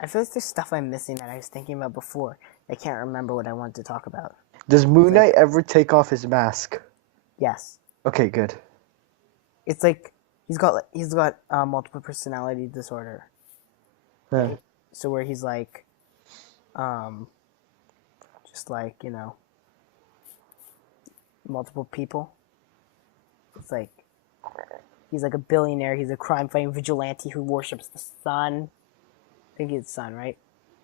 I feel like there's stuff I'm missing that I was thinking about before. I can't remember what I wanted to talk about. Does Moon Knight ever take off his mask? Yes. Okay, good. It's like he's got multiple personality disorder. Right? So where he's like, just like, multiple people. It's like he's like a billionaire. He's a crime-fighting vigilante who worships the sun. I think it's the sun, right?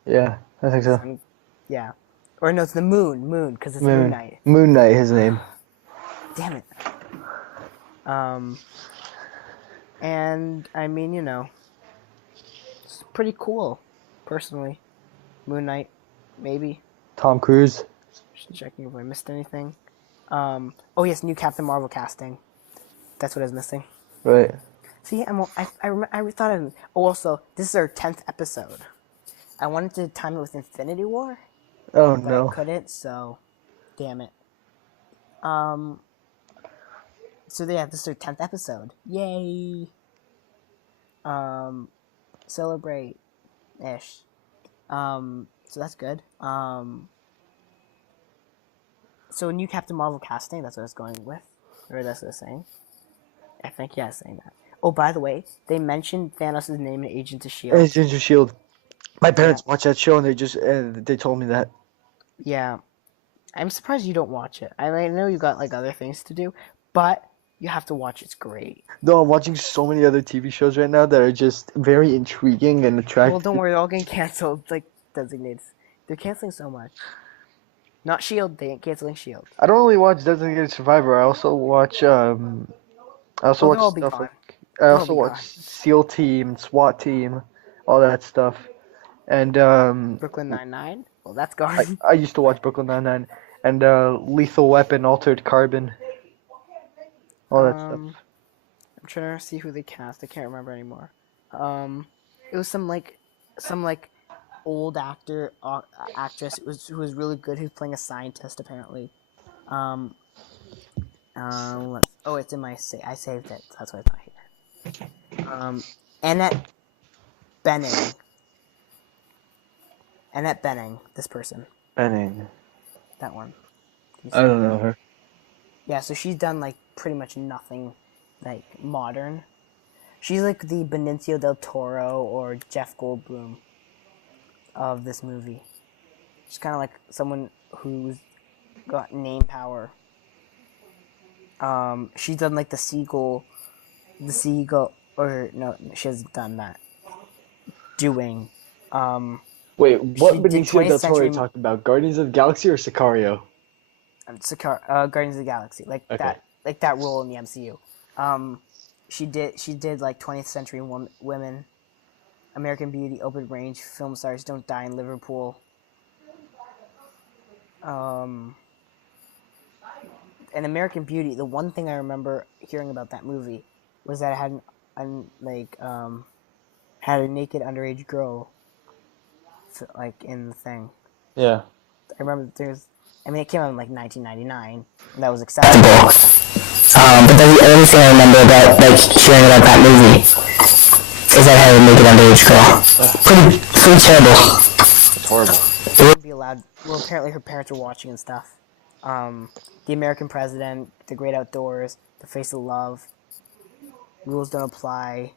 Yeah, I think so. Sun, yeah. Or no, it's the moon, because it's Moon Knight. Moon Knight, his name. Damn it. And, I mean, it's pretty cool, personally. Moon Knight, maybe. Tom Cruise. Just checking if I missed anything. Oh yes, new Captain Marvel casting. That's what I was missing. Right. See, I thought of... Oh, also, this is our 10th episode. I wanted to time it with Infinity War. Oh, but no. I couldn't, so... Damn it. So yeah, this is our 10th episode. Yay! Celebrate-ish. So that's good. So new Captain Marvel casting, that's what I was going with. Or that's what I was saying. I think, yeah, I was saying that. Oh, by the way, they mentioned Thanos' name in Agents of S.H.I.E.L.D. Agents of S.H.I.E.L.D. My parents watch that show and they told me that. Yeah. I'm surprised you don't watch it. I know you got other things to do, but You have to watch. It's great. No, I'm watching so many other TV shows right now that are just very intriguing and attractive. Well, don't worry, they're all getting canceled. Like Designated. They're canceling so much. Not Shield. They ain't canceling Shield. I don't only watch Designated Survivor. I also watch I also They'll all watch be stuff gone. like They'll all be gone. SEAL Team, SWAT Team, all that stuff. And Brooklyn Nine-Nine. Well, that's gone. I used to watch Brooklyn Nine-Nine and Lethal Weapon, Altered Carbon, all that stuff. I'm trying to see who they cast. I can't remember anymore. It was some old actress who was really good, who's playing a scientist apparently. It's in my I saved it. That's why it's not here. Annette Bening, this person. Benning. That one. I don't know her. Yeah, so she's done like pretty much nothing like modern. She's like the Benicio del Toro or Jeff Goldblum of this movie. She's kind of like someone who's got name power. She's done like the seagull, or no, she hasn't done that. Wait, what she did Benicio 20th del Toro are you century- talking about? Guardians of the Galaxy or Sicario? Guardians of the Galaxy, Okay. that role in the MCU. She did like 20th Century Women, American Beauty, Open Range, Film Stars Don't Die in Liverpool. And American Beauty, the one thing I remember hearing about that movie was that it had had a naked underage girl, like in the thing. Yeah. I remember it came out in like 1999, and that was acceptable. But the only thing I remember about hearing about that movie is that I had a naked underage girl. Pretty terrible. It's horrible. They wouldn't be allowed. Well, apparently her parents were watching and stuff. The American President, The Great Outdoors, The Face of Love, Rules Don't Apply,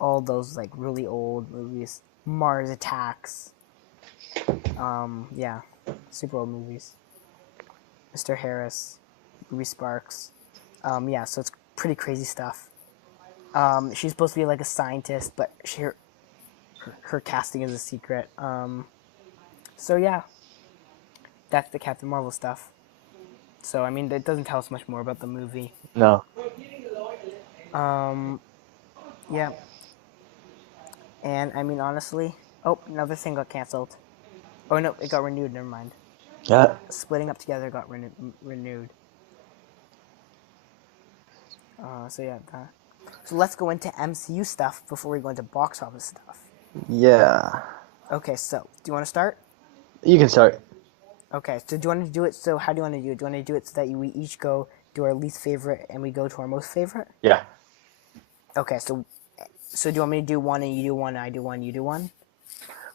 all those like really old movies. Mars Attacks. Yeah, super old movies. Mr. Harris, Ruby Sparks. Yeah, so it's pretty crazy stuff. She's supposed to be like a scientist, but her casting is a secret. So yeah, that's the Captain Marvel stuff. So I mean, that doesn't tell us much more about the movie. No. Yeah. And I mean, honestly, another thing got canceled. Oh no, it got renewed. Never mind. Yeah. Splitting up together got renewed. So yeah, so let's go into MCU stuff before we go into box office stuff. Yeah. Okay, so do you want to start? You can start. Okay, so do you want to do it? So how do you want to do it? Do you want to do it so that we each go do our least favorite and we go to our most favorite? Yeah. Okay, so do you want me to do one and you do one, I do one, you do one?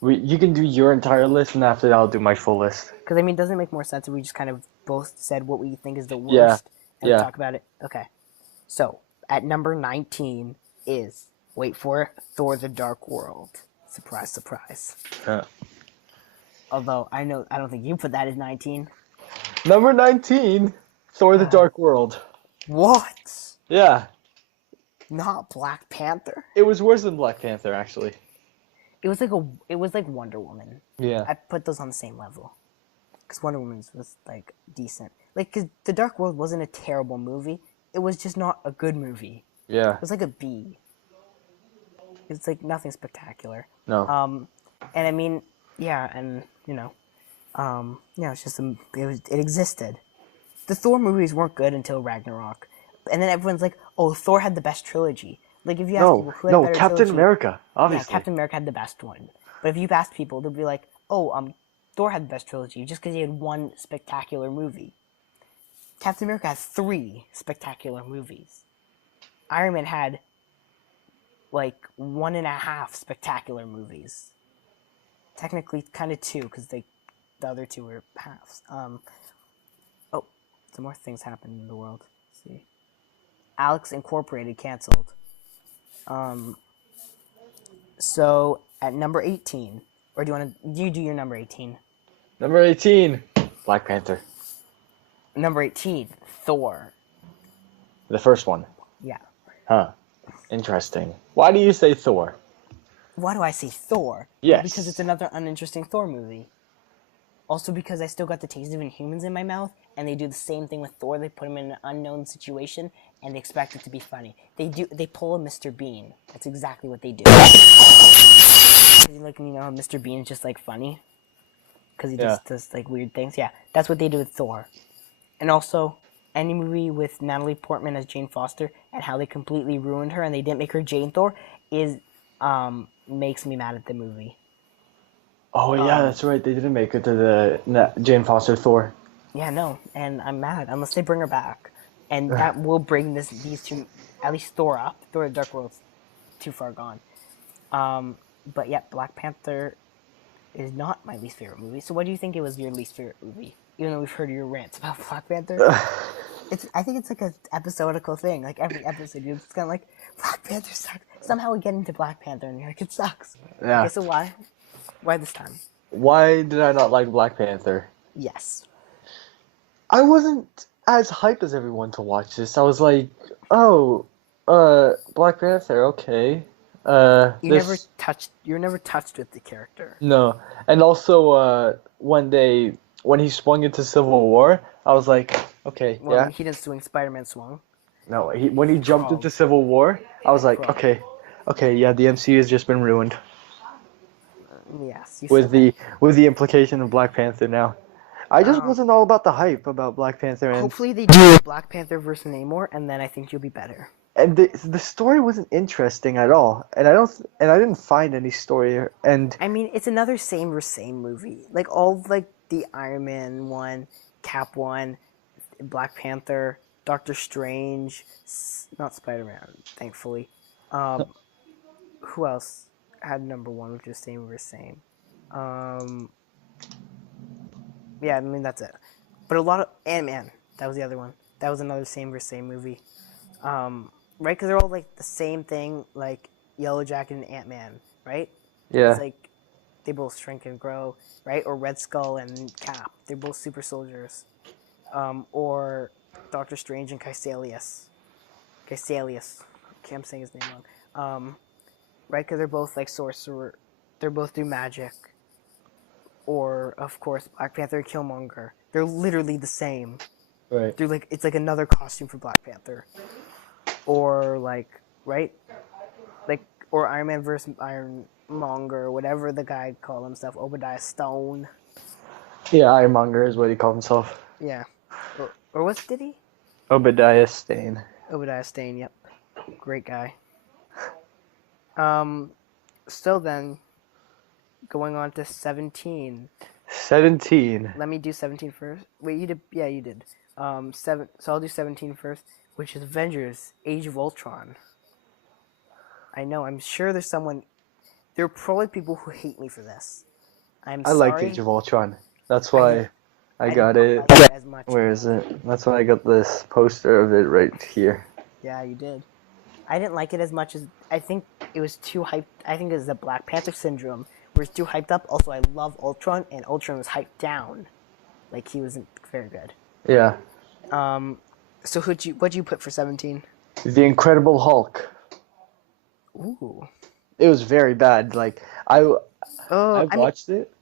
You can do your entire list, and after that, I'll do my full list. Because I mean, doesn't it make more sense if we just kind of both said what we think is the worst Yeah. and talk about it? Okay. So at number 19 is, wait for it, Thor: The Dark World. Surprise, surprise. Although I don't think you put that as 19. Number 19, Thor: The Dark World. What? Yeah. Not Black Panther. It was worse than Black Panther, actually. It was like Wonder Woman. Yeah. I put those on the same level. Because Wonder Woman's was like decent. Like, cause The Dark World wasn't a terrible movie. It was just not a good movie. Yeah. It was like a B. It's like nothing spectacular. No. And I mean, yeah, and it's just it existed. The Thor movies weren't good until Ragnarok, and then everyone's like, "Oh, Thor had the best trilogy." Like if you ask people who had a better Captain trilogy, America, obviously. Yeah, Captain America had the best one. But if you asked people, they'd be like, "Oh, Thor had the best trilogy just because he had one spectacular movie." Captain America had 3 spectacular movies. Iron Man had like 1.5 spectacular movies. Technically, kind of 2 because the other 2 were halves. Some more things happened in the world. Let's see, Alex Incorporated canceled. So at number 18, or do you do your number 18? Number 18, Black Panther. Number 18, Thor. The first one. Yeah. Huh. Interesting. Why do you say Thor? Why do I say Thor? Yes. Well, because it's another uninteresting Thor movie. Also because I still got the taste of Inhumans in my mouth, and they do the same thing with Thor. They put him in an unknown situation, and they expect it to be funny. They pull a Mr. Bean. That's exactly what they do. Like, Mr. Bean is just, like, funny. Because he just does, like, weird things. Yeah, that's what they do with Thor. And also, any movie with Natalie Portman as Jane Foster, and how they completely ruined her, and they didn't make her Jane Thor, makes me mad at the movie. Oh yeah, that's right. They didn't make it to the Jane Foster Thor. Yeah, no, and I'm mad unless they bring her back, and that will bring these two, at least Thor up. Thor: The Dark World's too far gone. But yeah, Black Panther is not my least favorite movie. So what do you think it was your least favorite movie? Even though we've heard your rants about Black Panther, I think it's like an episodical thing. Like every episode, you're just kind of like, Black Panther sucks. Somehow we get into Black Panther and you're like, it sucks. Yeah. Okay, so why? Why this time? Why did I not like Black Panther? Yes. I wasn't as hype as everyone to watch this. I was like, oh, Black Panther, okay. You were never touched with the character. No. And also, when he swung into Civil War, I was like, okay, Well, yeah. he didn't swing, Spider-Man swung. No, when he jumped into Civil War, I was like, okay, yeah, the MCU has just been ruined. Yes. With the implication of Black Panther now. I just wasn't all about the hype about Black Panther. And hopefully they do Black Panther versus Namor, and then I think you'll be better. And the story wasn't interesting at all, and I didn't find any story. And I mean, it's another same movie. Like all the Iron Man one, Cap one, Black Panther, Doctor Strange, not Spider-Man, thankfully. Who else had number one, which is same versus same? Yeah, I mean that's it. But a lot of Ant-Man, that was the other one. That was another same versus same movie. Right? Because they're all like the same thing, like Yellow Jacket and Ant-Man, right? yeah, It's like they both shrink and grow, right? Or Red Skull and Cap, they're both super soldiers. Or Doctor Strange and Caecilius. Okay, I'm saying his name wrong. Right? Because they're both like sorcerer. They're both do magic. Or, of course, Black Panther and Killmonger. They're literally the same. right. They're like, it's like another costume for Black Panther. Or like, right? Like, or Iron Man versus Ironmonger, whatever the guy called himself, Obadiah Stone. Yeah, Ironmonger is what he called himself. Yeah. Or what did he? Obadiah Stane. Obadiah Stane, yep. Great guy. So then, going on to 17. 17. Let me do 17 first. Wait, you did? Yeah, you did. So I'll do 17 first, which is Avengers: Age of Ultron. I know. I'm sure there's someone. There are probably people who hate me for this. I liked Age of Ultron. That's why I got it. Like it as much. Where is it? That's why I got this poster of it right here. Yeah, you did. I didn't like it as much as I think it was too hyped. I think it was the Black Panther syndrome, where it's too hyped up. Also, I love Ultron, and Ultron was hyped down, like he wasn't very good. Yeah. So what'd you put for 17? The Incredible Hulk. Ooh. It was very bad. Like I watched it,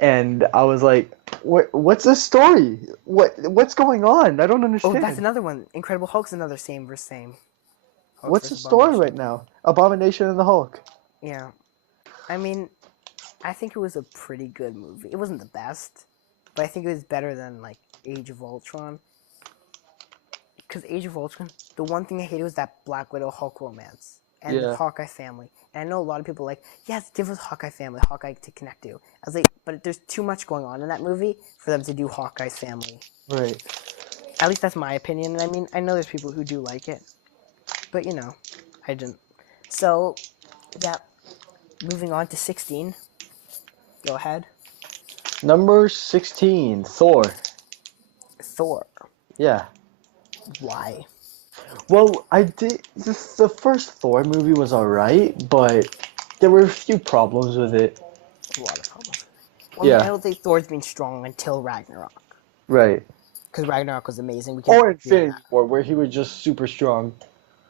and I was like, "What's the story? What's going on? I don't understand." Oh, that's another one. Incredible Hulk's another same versus same. Hulk What's the versus story Abomination. right now? Abomination and the Hulk. Yeah. I mean, I think it was a pretty good movie. It wasn't the best, but I think it was better than, like, Age of Ultron. Because Age of Ultron, the one thing I hated was that Black Widow Hulk romance. And the Hawkeye family. And I know a lot of people are like, yes, give us Hawkeye family, Hawkeye to connect to. I was like, but there's too much going on in that movie for them to do Hawkeye's family. Right. At least that's my opinion. And I mean, I know there's people who do like it. But, you know, I didn't. So, yeah, moving on to 16. Go ahead. Number 16, Thor. Thor. Yeah. Why? Well, the first Thor movie was alright, but there were a few problems with it. A lot of problems. Well, Yeah. I don't think Thor's been strong until Ragnarok. Right. because Ragnarok was amazing. Or Infinity War, where he was just super strong.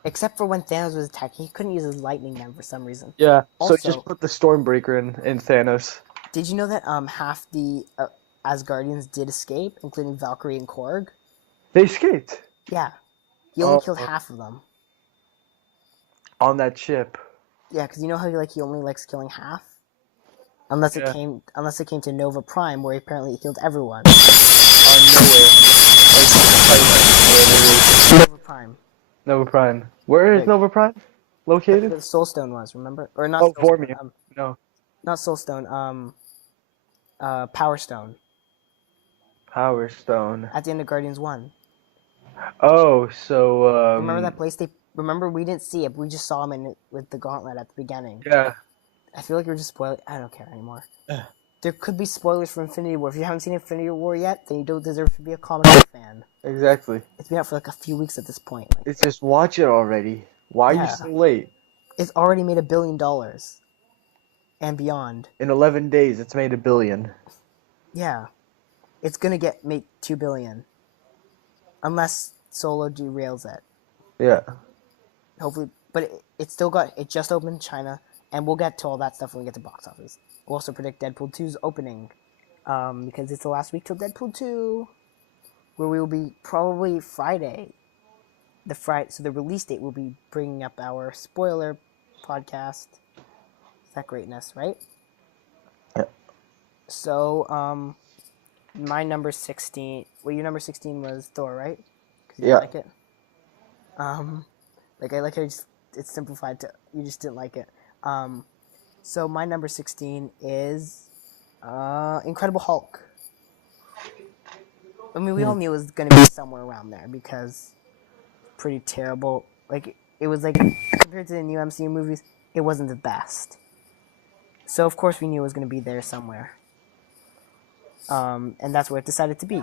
Except for when Thanos was attacking, he couldn't use his lightning then for some reason. Yeah, so Also, he just put the Stormbreaker in Thanos. Did you know that half the Asgardians did escape, including Valkyrie and Korg? They escaped. Yeah. He only killed half of them. On that ship. Yeah, because you know how he only likes killing half? Unless it came to Nova Prime, where apparently he killed everyone. Nova Prime. Nova Prime. Where is Nova Prime located? Where the Soul Stone was, remember? Or not Vormir. No. Not Soul Stone, Power Stone. Power Stone. At the end of Guardians 1. Oh, so remember that place remember we didn't see it, but we just saw him with the gauntlet at the beginning. Yeah. I feel like we're just spoiling. I don't care anymore. There could be spoilers for Infinity War. If you haven't seen Infinity War yet, then you don't deserve to be a comic book fan. Exactly. It's been out for like a few weeks at this point. It's just watch it already. Why are you so late? It's already made $1 billion. And beyond. In 11 days, it's made $1 billion. Yeah. It's gonna make $2 billion. Unless Solo derails it. Yeah. Hopefully. But it just opened in China. And we'll get to all that stuff when we get to box office. We'll also predict Deadpool 2's opening. Because it's the last week till Deadpool 2. Where we will be probably Friday. So the release date will be bringing up our spoiler podcast. Is that greatness, right? Yeah. So, my number 16... Well, your number 16 was Thor, right? 'Cause you Yeah. didn't like it? I like how it's simplified to... You just didn't like it. So my number 16 is Incredible Hulk. I mean, we all knew it was going to be somewhere around there because pretty terrible. Like, it was like, compared to the new MCU movies, it wasn't the best. So, of course, we knew it was going to be there somewhere. And that's where it decided to be.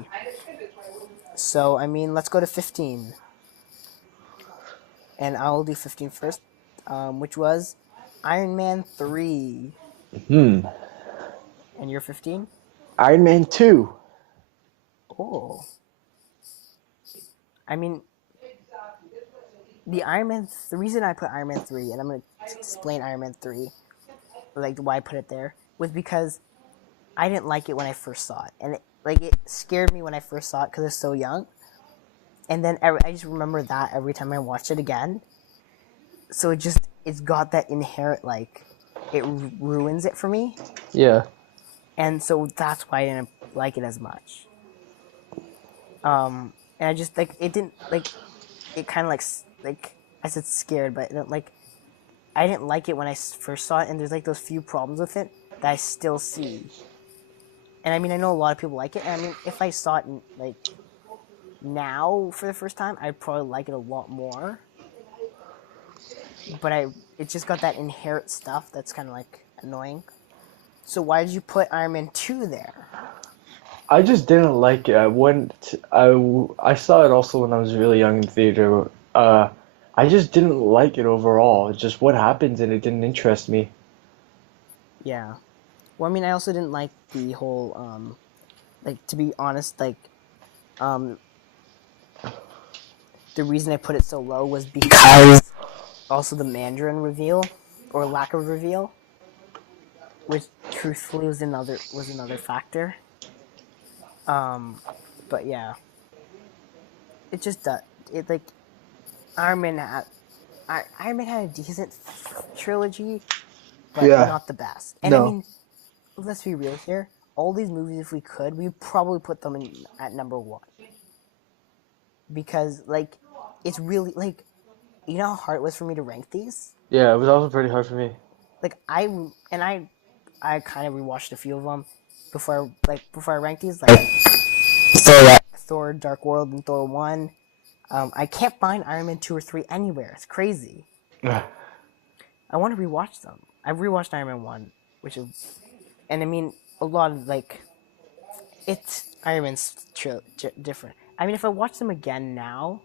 So, I mean, let's go to 15. And I'll do 15 first, which was Iron Man 3. And you're 15? Iron Man 2. Oh. I mean, the reason I put Iron Man 3, and I'm going to explain Iron Man 3, like why I put it there, was because I didn't like it when I first saw it. And it scared me when I first saw it because I was so young. And then I just remember that every time I watch it again. So it's got that inherent, it ruins it for me. Yeah. And so that's why I didn't like it as much. And I just, it didn't, it kind of, I said scared, but, I didn't like it when I first saw it, and there's, those few problems with it that I still see. And, I mean, I know a lot of people like it, and, I mean, if I saw it, now for the first time, I'd probably like it a lot more. But it just got that inherent stuff that's kind of, annoying. So why did you put Iron Man 2 there? I just didn't like it. I saw it also when I was really young in theater. I just didn't like it overall. Just what happens and it didn't interest me. Yeah. Well, I mean, I also didn't like the whole, to be honest, the reason I put it so low was because also the Mandarin reveal, or lack of reveal, which truthfully was another factor. But yeah. It just, Iron Man had a decent trilogy, but not the best. And I mean, let's be real here. All these movies, if we could, we'd probably put them at number 1. Because, it's really, you know how hard it was for me to rank these? Yeah, it was also pretty hard for me. I kind of rewatched a few of them before I ranked these, Thor Dark World and Thor 1. I can't find Iron Man 2 or 3 anywhere. It's crazy. I want to rewatch them. I've rewatched Iron Man 1, and I mean, a lot of, it's Iron Man's different. I mean, if I watch them again now,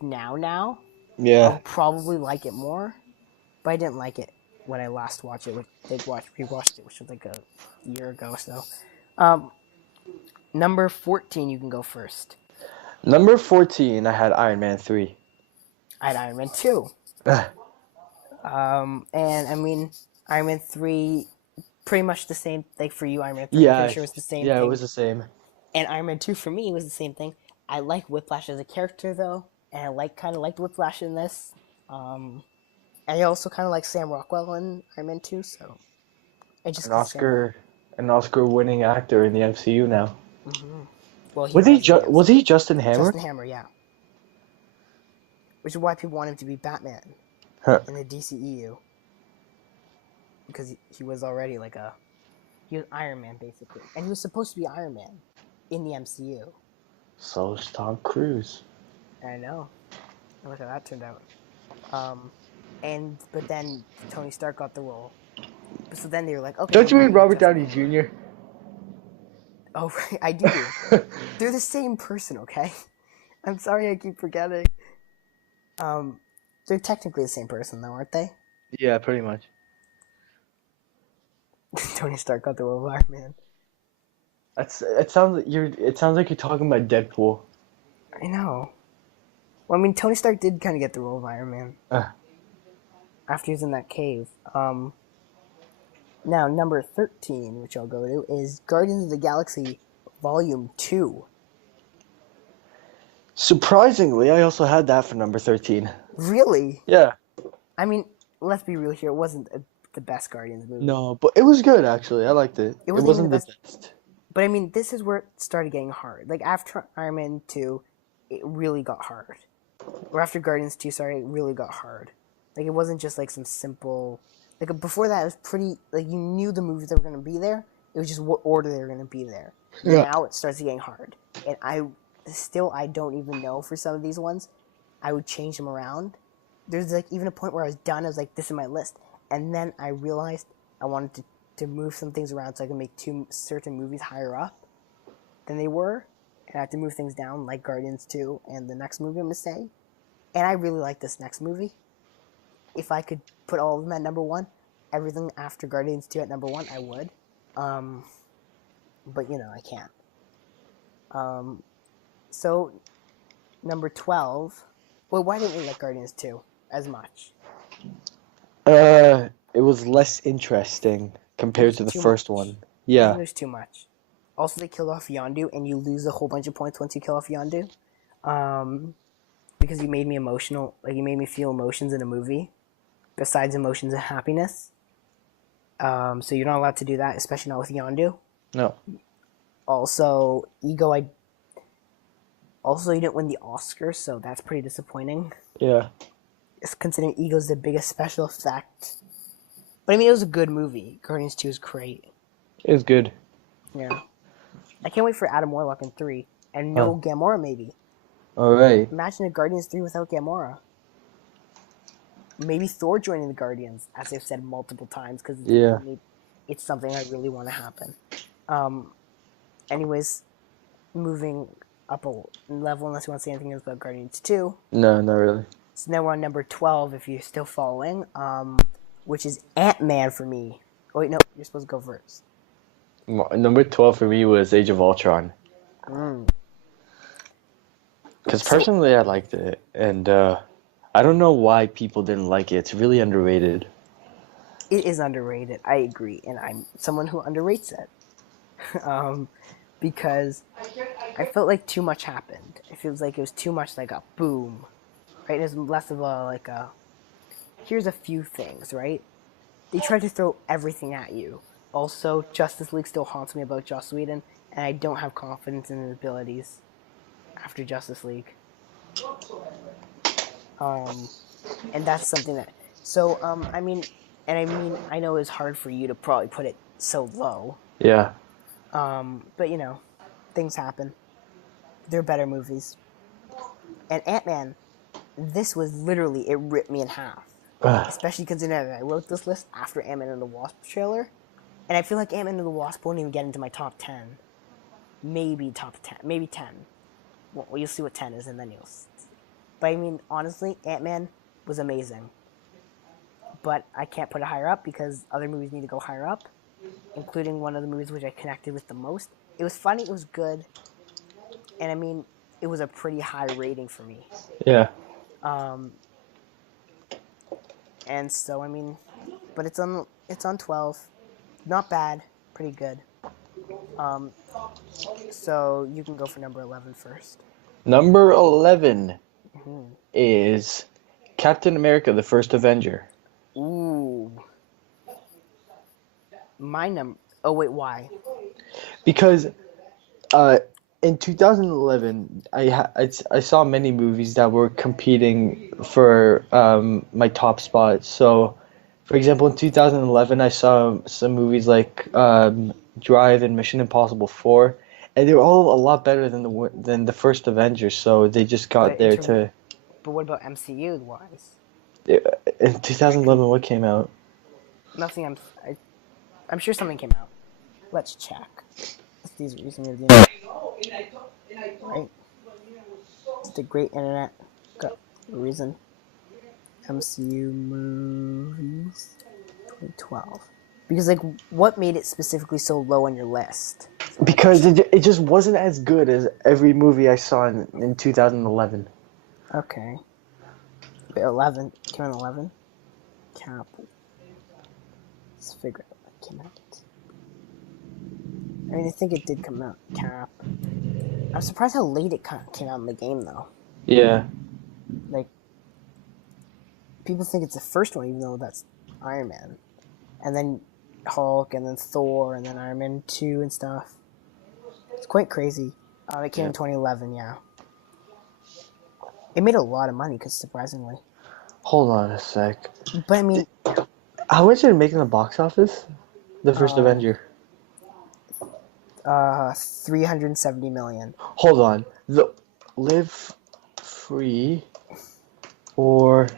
now, Yeah. I'll probably like it more, but I didn't like it when I last watched it. Rewatched it, which was a year ago or so. Number 14, you can go first. Number 14, I had Iron Man 3. I had Iron Man 2. And I mean, Iron Man 3, pretty much the same, like for you, Iron Man 3, I'm pretty sure it was the same thing. Yeah, it was the same. And Iron Man 2 for me was the same thing. I like Whiplash as a character though, and I kind of liked Whiplash in this. And I also kind of like Sam Rockwell in Iron Man 2, so I just An Oscar-winning actor in the MCU now. Mm-hmm. Well, Was he Justin Hammer? Justin Hammer, yeah. Which is why people want him to be Batman in the DCEU, because he was already he was Iron Man basically, and he was supposed to be Iron Man in the MCU. So is Tom Cruise. I know. Look how that turned out. But then Tony Stark got the role. So then they were like, okay. Don't you mean Robert Downey Jr.? Oh, right, I do. They're the same person, okay? I'm sorry I keep forgetting. They're technically the same person, though, aren't they? Yeah, pretty much. Tony Stark got the role of Iron Man. It sounds like you're talking about Deadpool. I know. Well, I mean, Tony Stark did kind of get the role of Iron Man after he was in that cave. Now, number 13, which I'll go to, is Guardians of the Galaxy Volume 2. Surprisingly, I also had that for number 13. Really? Yeah. I mean, let's be real here. It wasn't the best Guardians movie. No, but it was good, actually. I liked it. It wasn't the best. But I mean, this is where it started getting hard. Like, after Iron Man 2, it really got hard. Or after Guardians 2, sorry, it really got hard. Like, it wasn't just, like, some simple... Like, before that, it was pretty... Like, you knew the movies that were going to be there. It was just what order they were going to be there. Yeah. Now it starts getting hard. And I don't even know for some of these ones. I would change them around. There's, like, even a point where I was done. I was like, this is my list. And then I realized I wanted to move some things around so I can make certain movies higher up than they were. And I have to move things down, like Guardians 2 and the next movie I'm going to say. And I really like this next movie. If I could put all of them at number 1, everything after Guardians 2 at number 1, I would. But, I can't. So, number 12... Well, why didn't you like Guardians 2 as much? It was less interesting compared to the first one. Yeah. There's too much. Also, they killed off Yondu, and you lose a whole bunch of points once you kill off Yondu. Because you made me emotional. Like, you made me feel emotions in a movie. Besides emotions and happiness. So you're not allowed to do that, especially not with Yondu. No. Also, Ego, you didn't win the Oscar, so that's pretty disappointing. Yeah. Considering Ego's the biggest special effect. But I mean, it was a good movie. Guardians 2 is great. It was good. Yeah. I can't wait for Adam Warlock in 3. And no Gamora, maybe. Alright. Imagine a Guardians 3 without Gamora. Maybe Thor joining the Guardians, as they've said multiple times, because it's something I really want to happen. Anyways, moving up a level, unless you want to say anything else about Guardians 2. No, not really. So now we're on number 12, if you're still following, which is Ant-Man for me. Oh, wait, no, you're supposed to go first. Number 12 for me was Age of Ultron. Because personally, I liked it, and I don't know why people didn't like it. It's really underrated. It is underrated, I agree, and I'm someone who underrates it. Because I felt like too much happened. It feels like it was too much like a boom, right? It was less of a, here's a few things, right? They tried to throw everything at you. Also, Justice League still haunts me about Joss Whedon, and I don't have confidence in his abilities after Justice League. And that's something that... So, I know it's hard for you to probably put it so low. Yeah. But, things happen. They're better movies. And Ant-Man, this was literally, it ripped me in half. Especially considering that I wrote this list after Ant-Man and the Wasp trailer. And I feel like Ant-Man and the Wasp won't even get into my top 10. Maybe top 10. Maybe 10. Well, you'll see what 10 is, and then you'll see. But I mean, honestly, Ant-Man was amazing. But I can't put it higher up because other movies need to go higher up. Including one of the movies which I connected with the most, it was funny. It was good, and I mean, it was a pretty high rating for me. Yeah. And so I mean, but it's on 12, not bad, pretty good. So you can go for number 11 first. Number 11 is Captain America: The First Avenger. Ooh. My number. Oh wait, why? Because in 2011, I saw many movies that were competing for my top spot. So, for example, in 2011, I saw some movies like Drive and Mission Impossible 4, and they were all a lot better than the first Avengers. So they just got there to. But what about MCU wise? In 2011, what came out? Nothing. I'm sure something came out. Let's check. These recent right? It's the great internet. Got a reason. MCU movies 2012. Because like, what made it specifically so low on your list? Because it just wasn't as good as every movie I saw in 2011. Okay. Wait, 11 came out 11. Cap. Let's figure out what came out. I mean, I think it did come out. Cap. I'm surprised how late it came out in the game, though. Yeah. Like, people think it's the first one, even though that's Iron Man. And then Hulk, and then Thor, and then Iron Man 2 and stuff. It's quite crazy. It came in 2011, yeah. It made a lot of money, because surprisingly. Hold on a sec. But I mean... How much did it make in the box office? The first Avenger. 370 million. Hold on. The Live Free or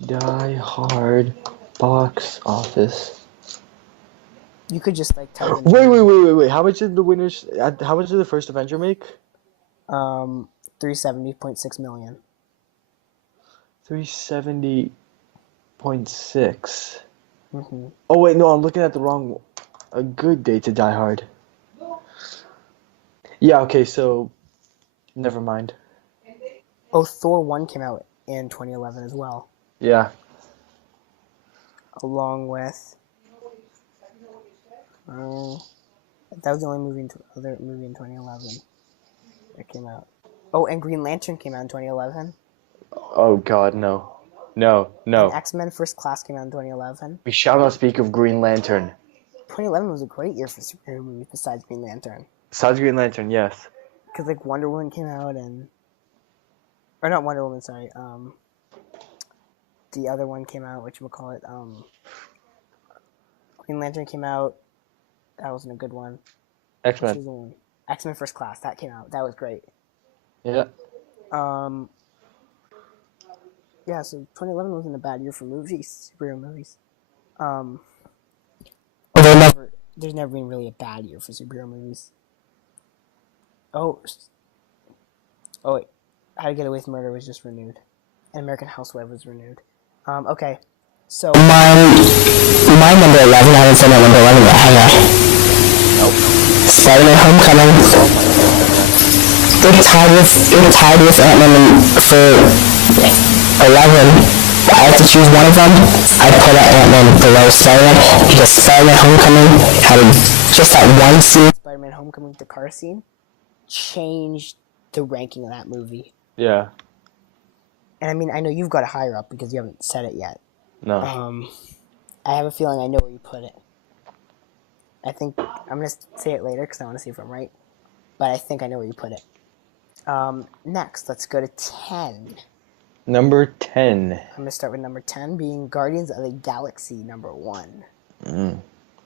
Die Hard box office. You could just like type in. Wait. How much did the winners? How much did the first Avenger make? 370.6 million. 370.6. Oh wait, no, I'm looking at the wrong. A Good Day to Die Hard. Yeah. Okay. So, never mind. Oh, Thor 1 came out in 2011 as well. Yeah. Along with. That was the only other movie in 2011 that came out. Oh, and Green Lantern came out in 2011. Oh God, no. And X-Men First Class came out in 2011. We shall not speak of Green Lantern. 2011 was a great year for superhero movies besides Green Lantern. Besides Green Lantern, yes. Because like Wonder Woman came out or not Wonder Woman, sorry. The other one came out, whatchamacallit, Green Lantern came out. That wasn't a good one. X-Men. X-Men First Class, that came out. That was great. Yeah. Yeah, so 2011 wasn't a bad year for movies, superhero movies. There's never been really a bad year for superhero movies. Oh wait, How to Get Away with Murder was just renewed, and American Housewife was renewed. Okay, so my number 11. I haven't said my number 11 yet. Hang on. Spider-Man: Homecoming. It tied with Ant-Man for 11. I have to choose one of them. I put Ant-Man below Spider-Man because Spider-Man: Homecoming had just that one scene. Spider-Man: Homecoming, the car scene, changed the ranking of that movie. Yeah. And I mean, I know you've got it higher up because you haven't said it yet. No. I have a feeling I know where you put it. I think I'm gonna say it later because I want to see if I'm right. But I think I know where you put it. Next, let's go to 10. Number 10. I'm gonna start with number 10 being Guardians of the Galaxy number 1.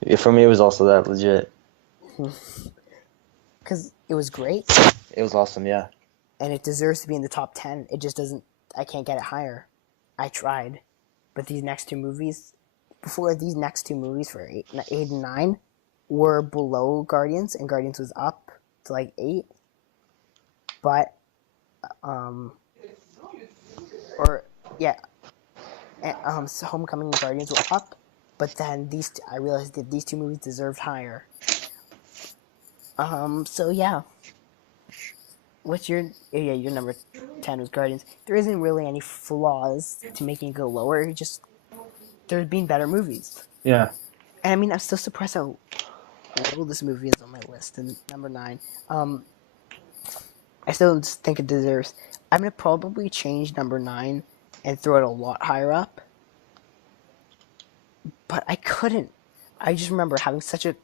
Yeah, for me, it was also that legit. Because it was great. It was awesome, yeah. And it deserves to be in the top 10. It just doesn't. I can't get it higher. I tried, but these next two movies for 8 and 9 were below Guardians, and Guardians was up to like 8. But so Homecoming and Guardians were up, but then I realized that these two movies deserved higher. So yeah. What's your your number 10 was Guardians. There isn't really any flaws to making it go lower. It just there's been better movies. Yeah. And I mean, I'm still surprised how low this movie is on my list. And number 9, I still just think it deserves. I'm gonna probably change number 9 and throw it a lot higher up. But I couldn't. I just remember having such a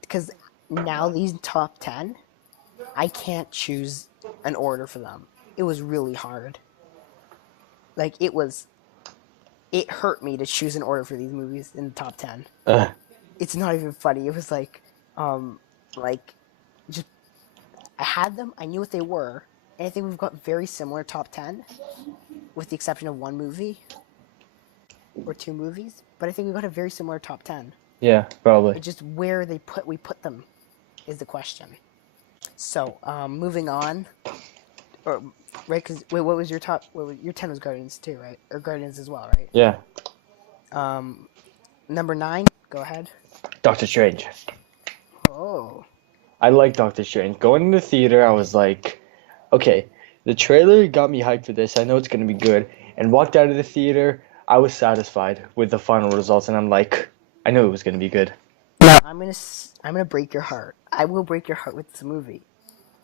because now these top 10, I can't choose an order for them. It was really hard. Like it hurt me to choose an order for these movies in the top 10. It's not even funny. It was like just I had them. I knew what they were, and I think we've got very similar top 10, with the exception of one movie or two movies. But I think we've got a very similar top 10. Yeah, probably. It's just where we put them is the question. So, moving on. Or right? Because wait, what was your top? Your 10 was Guardians too, right? Or Guardians as well, right? Yeah. Number 9. Go ahead. Doctor Strange. Oh. I like Doctor Strange. Going in the theater, I was like, okay, the trailer got me hyped for this. I know it's gonna be good. And walked out of the theater, I was satisfied with the final results, and I'm like, I knew it was gonna be good. I'm gonna break your heart. I will break your heart with this movie.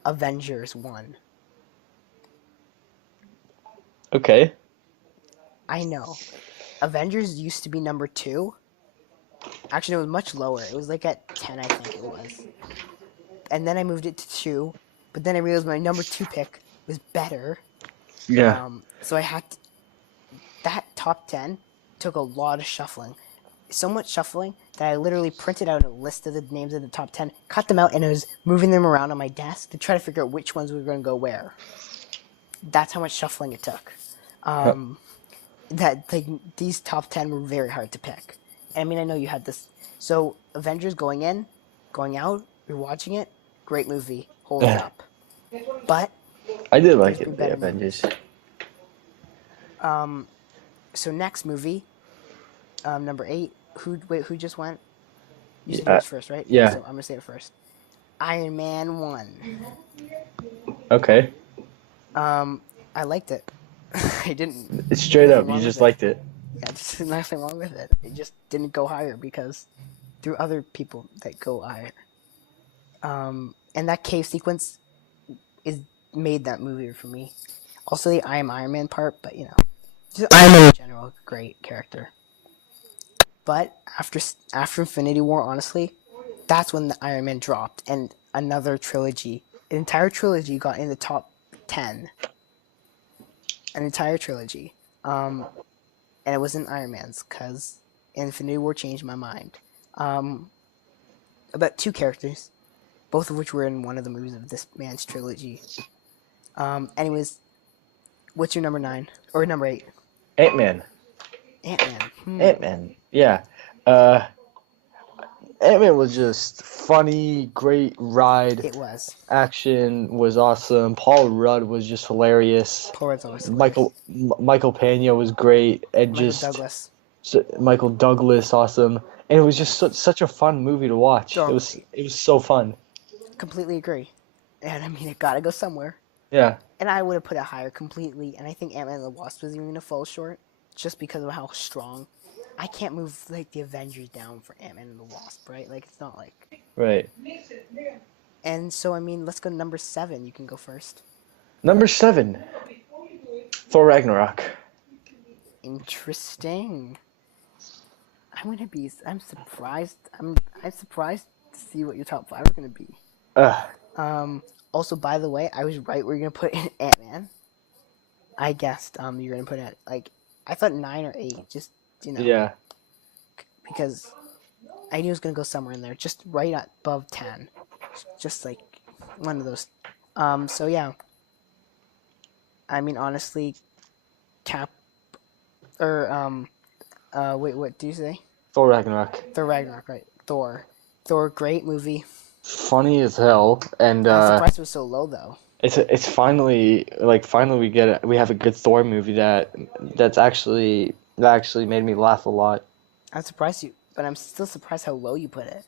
Avengers 1. Okay. I know. Avengers used to be number 2. Actually, it was much lower. It was like at 10, I think it was. And then I moved it to 2. But then I realized my number 2 pick was better. Yeah. So I had to, that top 10 took a lot of shuffling. So much shuffling that I literally printed out a list of the names of the top 10, cut them out, and I was moving them around on my desk to try to figure out which ones were going to go where. That's how much shuffling it took. These top 10 were very hard to pick. And I mean, I know you had this. So Avengers going in, going out, you're watching it, great movie, holds up. But I did like it, the Avengers. So next movie, number 8. Who just went? You said yours first, right? Yeah. So I'm gonna say it first. Iron Man 1. Okay. I liked it. I didn't. It's straight up, you just liked it. Yeah, there's nothing wrong with it. It just didn't go higher because there are other people that go higher. And that cave sequence made that movie for me. Also the I am Iron Man part, but you know, just Iron Man in general, great character. But after Infinity War, honestly, that's when the Iron Man dropped, and another trilogy, an entire trilogy, got in the top 10. An entire trilogy. And it wasn't Iron Man's, because Infinity War changed my mind. About 2 characters, both of which were in one of the movies of this man's trilogy. Anyways, what's your number 9? Or number 8? Ant-Man. Ant-Man. Ant-Man, yeah. Ant-Man was just funny, great ride. It was. Action was awesome. Paul Rudd was just hilarious. Paul Rudd's always Michael Pena was great, and Michael Douglas, awesome. And it was just such a fun movie to watch. It was so fun. Completely agree. And I mean, it gotta go somewhere. Yeah. And I would have put it higher completely. And I think Ant-Man and the Wasp was even gonna fall short, just because of how strong. I can't move like the Avengers down for Ant-Man and the Wasp, right? Like it's not like. Right. And so I mean, let's go to number 7. You can go first. Number 7. Thor Ragnarok. Interesting. I'm surprised. I'm surprised to see what your top 5 are gonna be. Also, by the way, I was right. We're gonna put in Ant-Man. I guessed you're gonna put it like I thought 9 or 8. Just you know. Yeah. Because I knew it was gonna go somewhere in there, just right above 10, just like one of those. So yeah. I mean, honestly, wait, what do you say? Thor Ragnarok. Thor Ragnarok, right? Thor, great movie. Funny as hell, and I'm surprised it was so low though. It's finally we have a good Thor movie that actually made me laugh a lot. I'm surprised but I'm still surprised how low you put it.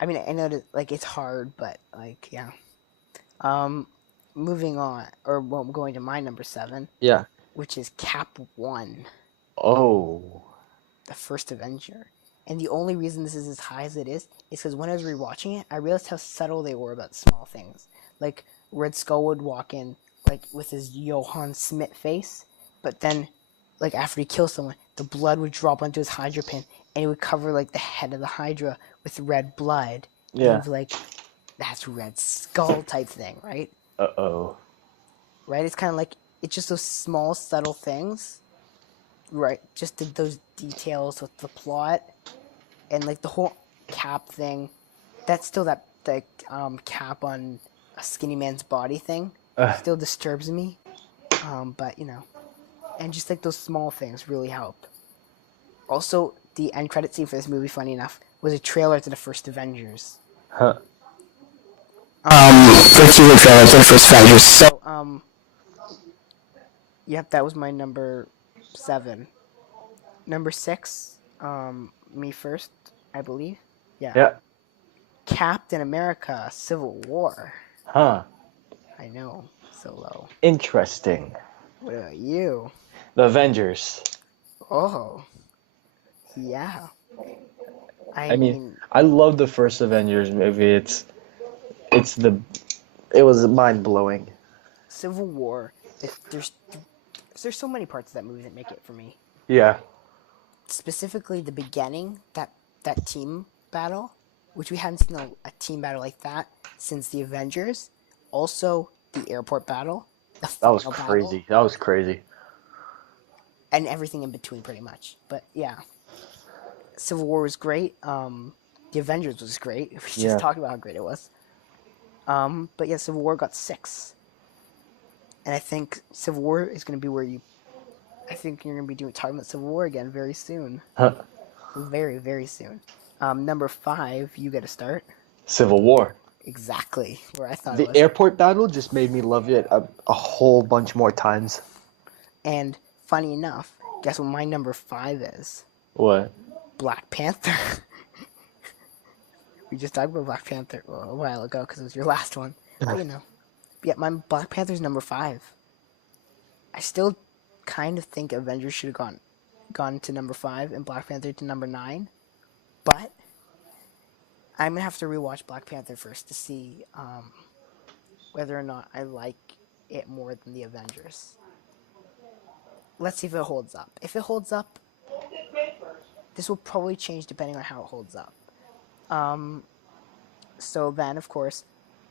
I mean, I know that like it's hard, but like yeah. Moving on, or well, going to my number 7, Yeah. which is Cap 1, Oh. the first Avenger. And the only reason this is as high as it is because when I was rewatching it, I realized how subtle they were about small things. Like Red Skull would walk in like with his Johann Schmidt face, but then like after he kills someone, the blood would drop onto his Hydra pin, and it would cover like the head of the Hydra with red blood. And Yeah. you'd be like, that's Red Skull type thing, right? Uh-oh. Right? It's kind of like it's just those small subtle things, right? Just those details with the plot. And like the whole Cap thing, that's still that the cap on a skinny man's body thing still disturbs me. But you know, and just like those small things really help. Also, the end credit scene for this movie, funny enough, was a trailer to the first Avengers. Huh. For teaser trailer to the first Avengers. So yep, that was my number 7. Number 6, me first, I believe. Yeah. Captain America: Civil War. Huh. I know, so low. Interesting. What about you? The Avengers. Oh, yeah. I mean, I love the first Avengers movie. It was mind blowing. Civil War. There's so many parts of that movie that make it for me. Yeah. Specifically, the beginning, that team battle, which we hadn't seen a team battle like that since the Avengers. Also, the airport battle. That was crazy. That was crazy. And everything in between, pretty much. But yeah, Civil War was great. The Avengers was great. We just talked about how great it was. But yeah, Civil War got 6. And I think Civil War is going to be where I think you're going to be talking about Civil War again very soon. Huh. Very, very soon. Number 5, you get to start. Civil War. Exactly where I thought the it was. The airport battle just made me love it a whole bunch more times. And funny enough, guess what my number 5 is? What? Black Panther. We just talked about Black Panther a while ago because it was your last one. But you know. Yeah, my Black Panther's number 5. I still kind of think Avengers should have gone to number 5 and Black Panther to number 9. But I'm going to have to rewatch Black Panther first to see whether or not I like it more than the Avengers. Let's see if it holds up. If it holds up, this will probably change depending on how it holds up. So then, of course,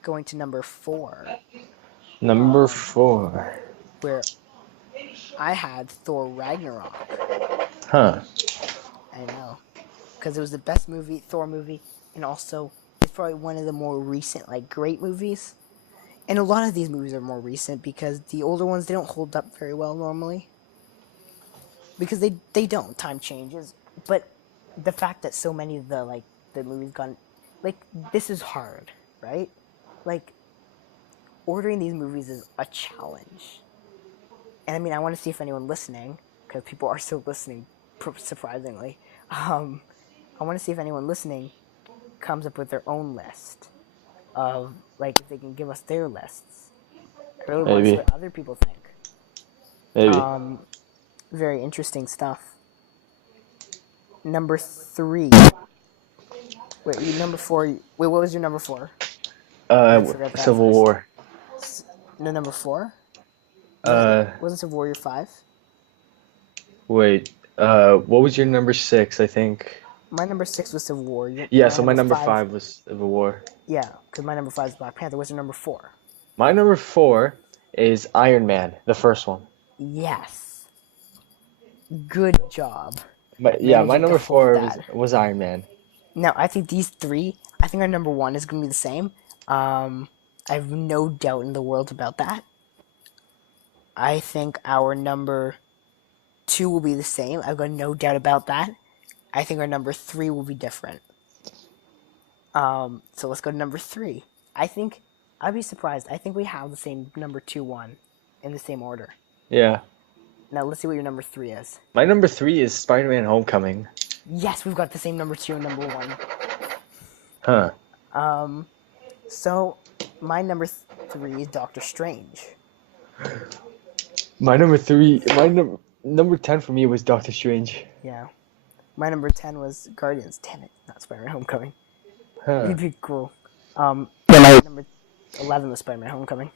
going to number 4. Number 4. Where I had Thor Ragnarok. Huh. I know. Because it was the best Thor movie, and also it's probably one of the more recent, like, great movies. And a lot of these movies are more recent because the older ones, they don't hold up very well normally. Because they don't. Time changes. But the fact that so many of the movies gone... Like, this is hard, right? Like, ordering these movies is a challenge. And I mean, I want to see if anyone listening, because people are still listening, surprisingly. I want to see if anyone listening comes up with their own list of, like, if they can give us their lists. I really want to see what other people think. Maybe. Very interesting stuff. Number 3. Wait, number 4. Wait, what was your number 4? Civil War. No, number 4? Wasn't Civil War your 5? Wait, what was your number 6, I think? My number 6 was Civil War. So my number 5 was Civil War. Yeah, because my number 5 is Black Panther. What's your number 4? My number 4 is Iron Man, the first one. Yes. Good job. But yeah, my number 4 was Iron Man. Now, I think these 3, I think our number 1 is going to be the same. I have no doubt in the world about that. I think our number 2 will be the same. I've got no doubt about that. I think our number 3 will be different. So let's go to number 3. I'd be surprised. I think we have the same number 2, 1 in the same order. Yeah. Now let's see what your number 3 is. My number 3 is Spider-Man Homecoming. Yes, we've got the same number 2 and number 1. Huh. So my number 3 is Doctor Strange. My number 10 for me was Doctor Strange. Yeah. My number 10 was Guardians. Damn it, not Spider-Man Homecoming. Huh. It'd be cool. Number 11 was Spider-Man Homecoming.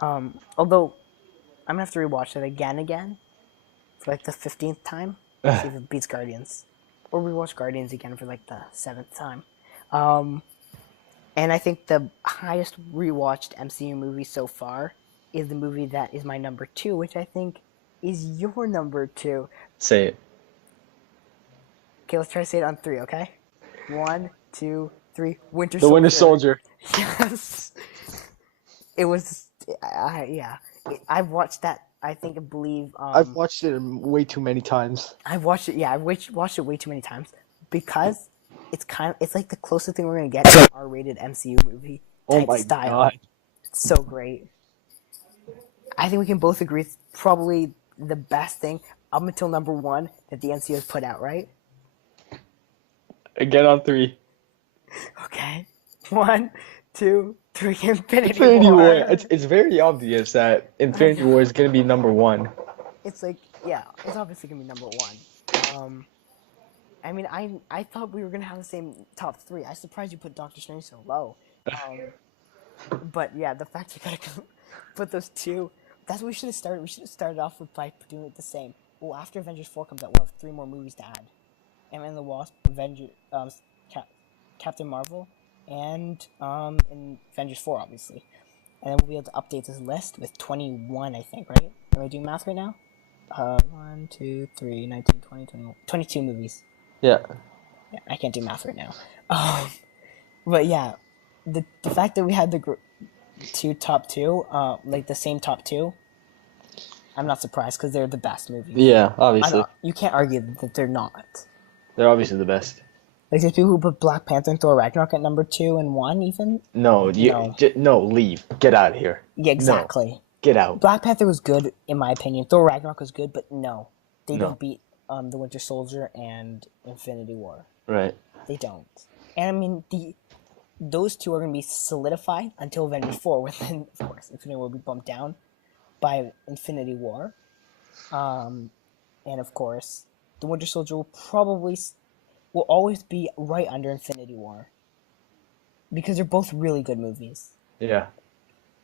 Although I'm gonna have to rewatch it again for like the 15th time. See if it beats Guardians, or rewatch Guardians again for like the 7th time. And I think the highest rewatched MCU movie so far is the movie that is my number 2, which I think is your number 2. Say it. Okay, let's try to say it on 3. Okay, 1, 2, 3. Winter The Soldier. Winter Soldier. Yes. It was. Yeah. I've watched that. I believe. I've watched it way too many times. I've watched it. Yeah, I've watched it way too many times because it's like the closest thing we're gonna get to an R-rated MCU movie type Oh my style. god. It's so great. I think we can both agree it's probably the best thing up until number 1 that the MCU has put out, right? Again on 3. Okay. 1, 2, 3. Infinity War. War. It's very obvious that Infinity War is gonna be number 1. It's like, yeah, it's obviously gonna be number 1. I mean, I thought we were gonna have the same top 3. I'm surprised you put Doctor Strange so low. But yeah, the fact you gotta put those 2, that's what we should have started. We should have started off with by doing it the same. Well, after Avengers 4 comes out, we'll have 3 more movies to add. Ant-Man and the Wasp, Captain Marvel, and Avengers 4, obviously. And then we'll be able to update this list with 21, I think, right? Am I doing math right now? 1, 2, 3, 19, 20, 21, 22 movies. Yeah. I can't do math right now. But yeah, the fact that we had the top two, like the same top 2, I'm not surprised because they're the best movies. Yeah, obviously. You can't argue that they're not. They're obviously the best. Like there's people who put Black Panther and Thor Ragnarok at number 2 and 1 even. No, no, leave. Get out of here. Yeah, exactly. No, get out. Black Panther was good in my opinion. Thor Ragnarok was good, but no, they don't beat the Winter Soldier and Infinity War. Right. They don't. And I mean those 2 are gonna be solidified until Avengers 4, when then of course Infinity War will be bumped down by Infinity War, and of course the Winter Soldier will always be right under Infinity War because they're both really good movies. Yeah.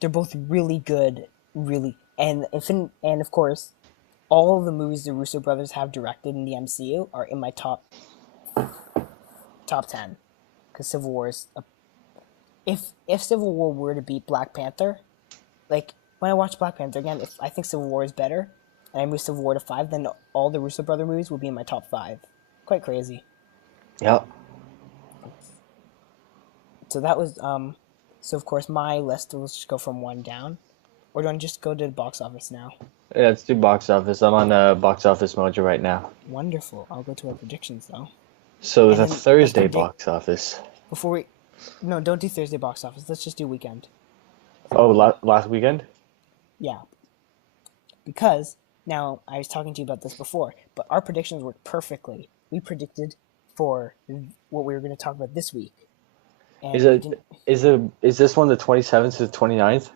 They're both really good, and of course, all of the movies the Russo brothers have directed in the MCU are in my top 10. Because Civil War is if Civil War were to beat Black Panther, like when I watch Black Panther again, if I think Civil War is better, and I move Civil War to 5, then all the Russo brother movies will be in my top 5. Quite crazy. Yep. So that was so of course my list will just go from 1 down, or do I just go to the box office now? Yeah, let's do box office. I'm on box office mojo right now. Wonderful. I'll go to our predictions though. So the then Thursday box office. No, don't do Thursday box office. Let's just do weekend. Oh, last weekend? Yeah. Because now I was talking to you about this before, but our predictions worked perfectly. We predicted for what we were going to talk about this week. And is this one the 27th to the 29th?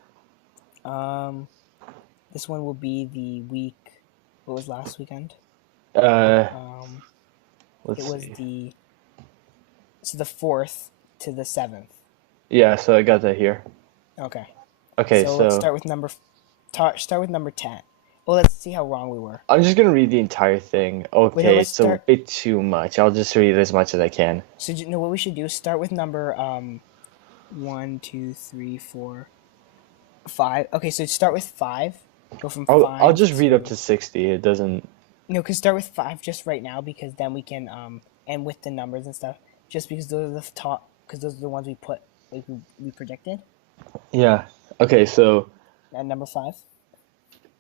This one will be the week. What was last weekend? Let's see. the 4th to the 7th. Yeah, so I got that here. Okay. Okay, so let's start with number 10. Well, let's see how wrong we were. I'm just gonna read the entire thing. Okay, let's it's a bit too much. I'll just read as much as I can. So you know what we should do? Start with number 1, 2, 3, 4, 5. Okay, so start with 5. Go from 5. I'll just read up to 60. It doesn't. No, because start with 5 just right now, because then we can and with the numbers and stuff. Just because those are the top, because those are the ones we put, like we predicted. Yeah. Okay, so. At number 5.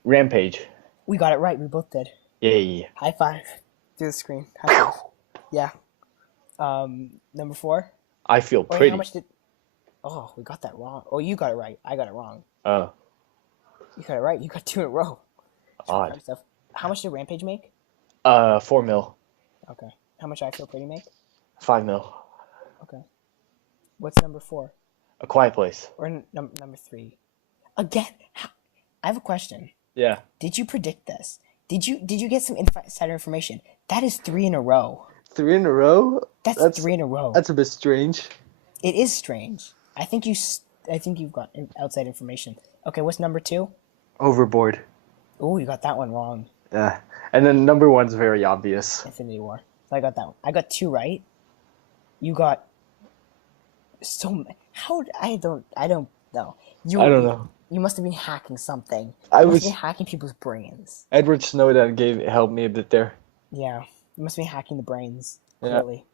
Rampage. We got it right. We both did. Yay. High five. Through the screen. High five. Yeah. Number 4. I Feel Pretty. How much did? Oh, we got that wrong. Oh, you got it right. I got it wrong. Oh. You got it right. You got 2 in a row. Odd. How much did Rampage make? 4 mil. Okay. How much I Feel Pretty make? 5 mil. Okay. What's number 4? A Quiet Place. Or number 3? Again, I have a question. Yeah. Did you predict this? Did you get some insider information? That is 3 in a row. 3 in a row? That's 3 in a row. That's a bit strange. It is strange. I think you've got outside information. Okay, what's number 2? Overboard. Oh, you got that one wrong. Yeah. And then number 1's very obvious. Infinity War. So I got that one. I got 2 right. You got how I don't know. I don't know. You must have been hacking something. I You must was have been hacking people's brains. Edward Snowden helped me a bit there. Yeah, you must have been hacking the brains. Yeah. Clearly,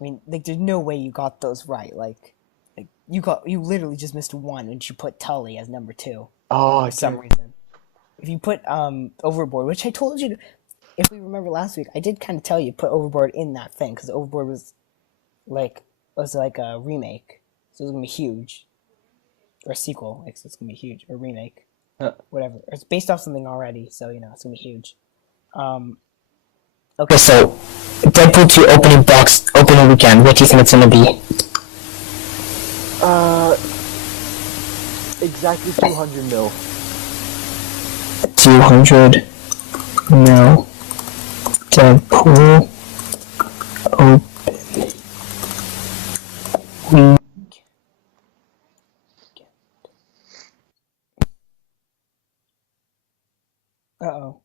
I mean, like, there's no way you got those right. Like you literally just missed 1, and you put Tully as number 2 Oh, for some reason. If you put Overboard, which I told you, if we remember last week, I did kind of tell you put Overboard in that thing because Overboard was like a remake, so it was gonna be huge, or a sequel, like, so it's gonna be huge, or remake, whatever. Or it's based off something already, so it's gonna be huge. Okay, so Deadpool 2 opening weekend. What do you think it's gonna be? Exactly 200 mil. 200 mil. Deadpool open. Uh-oh.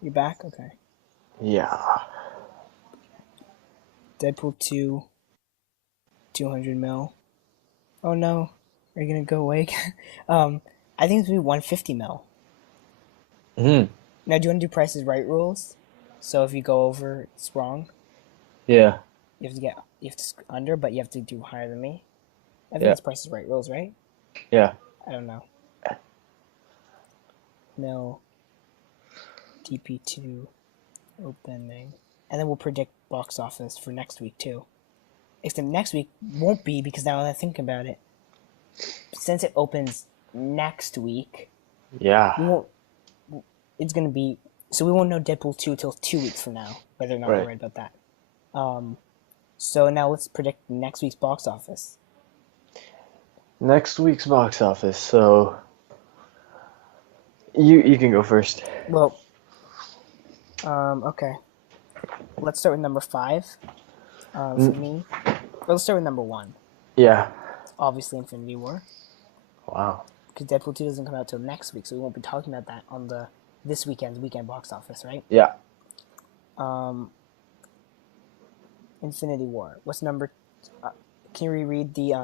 You back? Okay. Yeah. Deadpool 2, 200 mil. Oh no. Are you gonna go away again? I think it's gonna be 150 mil. Hmm. Now, do you want to do Price is Right rules? So if you go over, it's wrong. Yeah. You have to under, but you have to do higher than me. I think Yeah. that's Price is Right rules, right? Yeah. I don't know. Mil. DP2 opening. And then we'll predict box office for next week too. Except next week won't be, because now that I think about it, since it opens next week, Yeah. it's gonna be, so we won't know Deadpool 2 till 2 weeks from now, whether or not we're Right. right about that. So now let's predict next week's box office. Next week's box office. So you can go first. Well, okay. Let's start with number 5. For me, let's start with number 1. Yeah. Obviously, Infinity War, Wow. because Deadpool 2 doesn't come out till next week, so we won't be talking about that on this weekend's weekend box office, right? Yeah. Infinity War. What's number? Can you reread the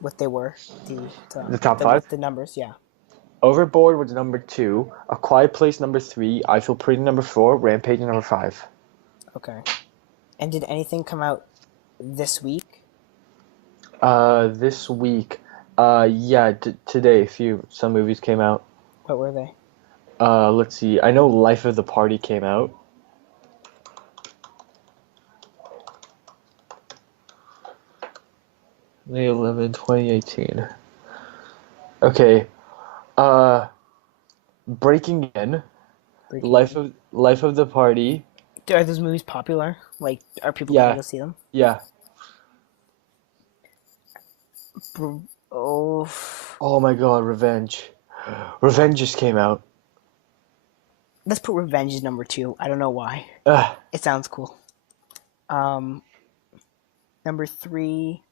what they were? The top 5? The numbers, yeah. Overboard was number 2. A Quiet Place number 3. I Feel Pretty number 4. Rampage number 5. Okay. And did anything come out this week? This week. Yeah. Today, some movies came out. What were they? Let's see. I know Life of the Party came out. May 11, 2018. Okay. Breaking In. Life of the Party. Are those movies popular? Like, are people Yeah. going to see them? Yeah. Oh, Oh my God, Revenge. Revenge just came out. let's put Revenge as number 2. I don't know why. It sounds cool. Number 3.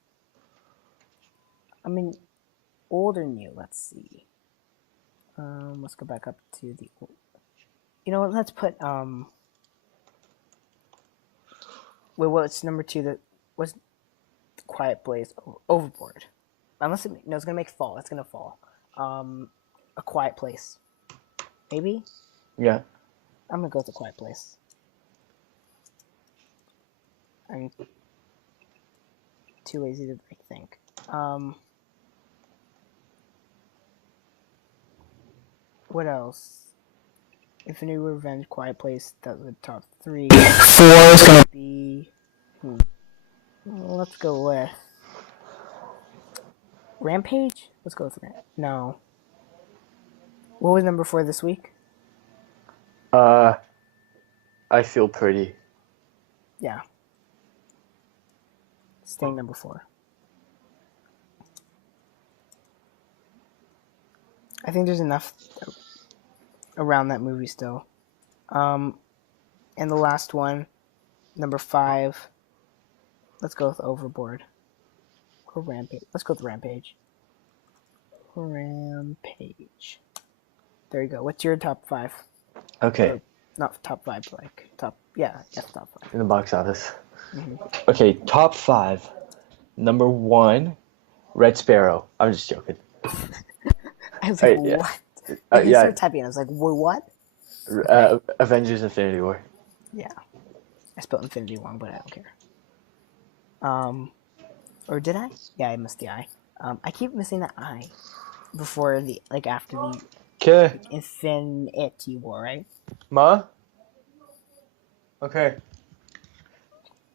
I mean, old or new? Let's see. Let's go back up to the. You know what? Let's put Wait, what's number 2? What's Quiet Place? Overboard. Unless it's gonna make fall. It's gonna fall. A Quiet Place. Maybe. Yeah. I'm gonna go with A Quiet Place. I'm too lazy to think. What else? Infinity War, Revenge, Quiet Place. That was the top 3. 4 is gonna Be. Well, let's go with. Rampage? Let's go with no. What was number 4 this week? I Feel Pretty. Yeah. Staying number 4. I think there's enough around that movie still. And the last one, number 5. Let's go with Overboard. Or Rampage. Let's go with Rampage. Rampage. There you go. What's your top 5? Okay. Or, not top 5, but like top. Yeah, yes, top 5. In the box office. Mm-hmm. Okay, top 5. Number 1, Red Sparrow. I'm just joking. I was like, yeah. what? Like, Yeah. started typing. I was like, wait, what? Avengers: Infinity War. Yeah. I spelled Infinity wrong, but I don't care. Or did I? Yeah, I missed the I. I keep missing the I before the, like, after the Okay. Infinity War, right? Ma? Okay.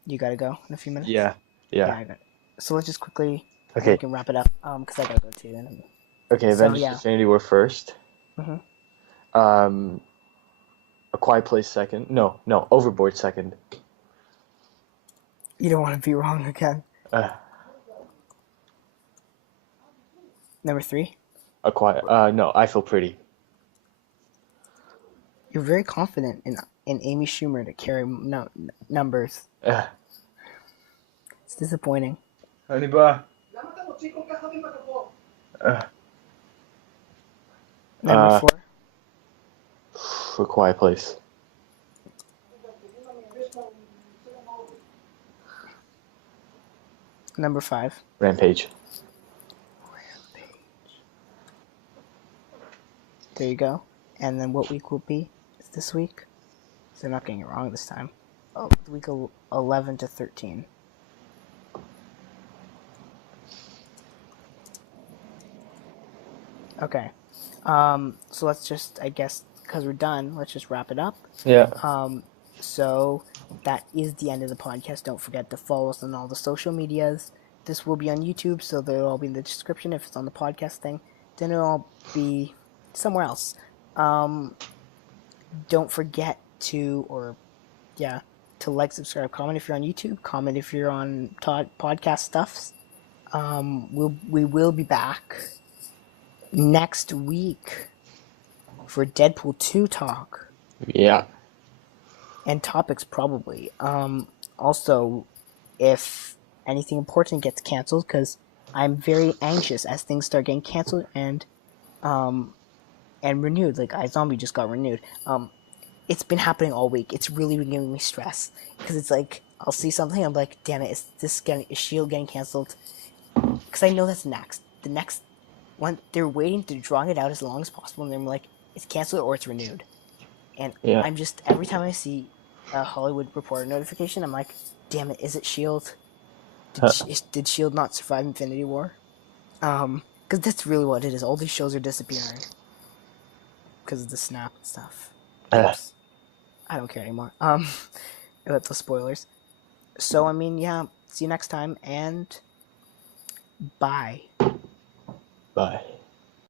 You gotta go in a few minutes? Yeah. I got it. So let's just quickly, Okay. we can wrap it up, because I gotta go too. Then. Okay, So, Avengers: yeah. Infinity War first. Mhm. A Quiet Place second. No, Overboard second. You don't want to be wrong again. Number 3? No, I Feel Pretty. You're very confident in Amy Schumer to carry numbers. It's disappointing. Honey ba? Number 4? A Quiet Place. Number 5? Rampage. There you go. And then what week will be this week? So they're not getting it wrong this time. Oh, week 11 to 13. Okay. So let's just, I guess, because we're done, let's just wrap it up. Yeah. So that is the end of the podcast. Don't forget to follow us on all the social medias. This will be on YouTube, so they'll all be in the description. If it's on the podcast thing, then it'll all be somewhere else. Don't forget to like, subscribe, comment if you're on YouTube, comment if you're on podcast stuffs. We will be back next week for Deadpool 2 talk. Yeah. And topics probably. Also, if anything important gets canceled, because I'm very anxious as things start getting canceled and renewed. Like iZombie just got renewed. It's been happening all week. It's really been giving me stress because it's like I'll see something, I'm like, damn it, is Shield getting canceled? Because I know that's next. The next one, they're waiting to drawing it out as long as possible, and then we're like, it's canceled or it's renewed. And Yeah. I'm just, every time I see a Hollywood Reporter notification, I'm like, damn it, is it Shield? Did Shield not survive Infinity War? Because that's really what it is. All these shows are disappearing because of the snap and stuff. Oops. I don't care anymore. About the spoilers. So I mean, yeah. See you next time, and bye. Bye.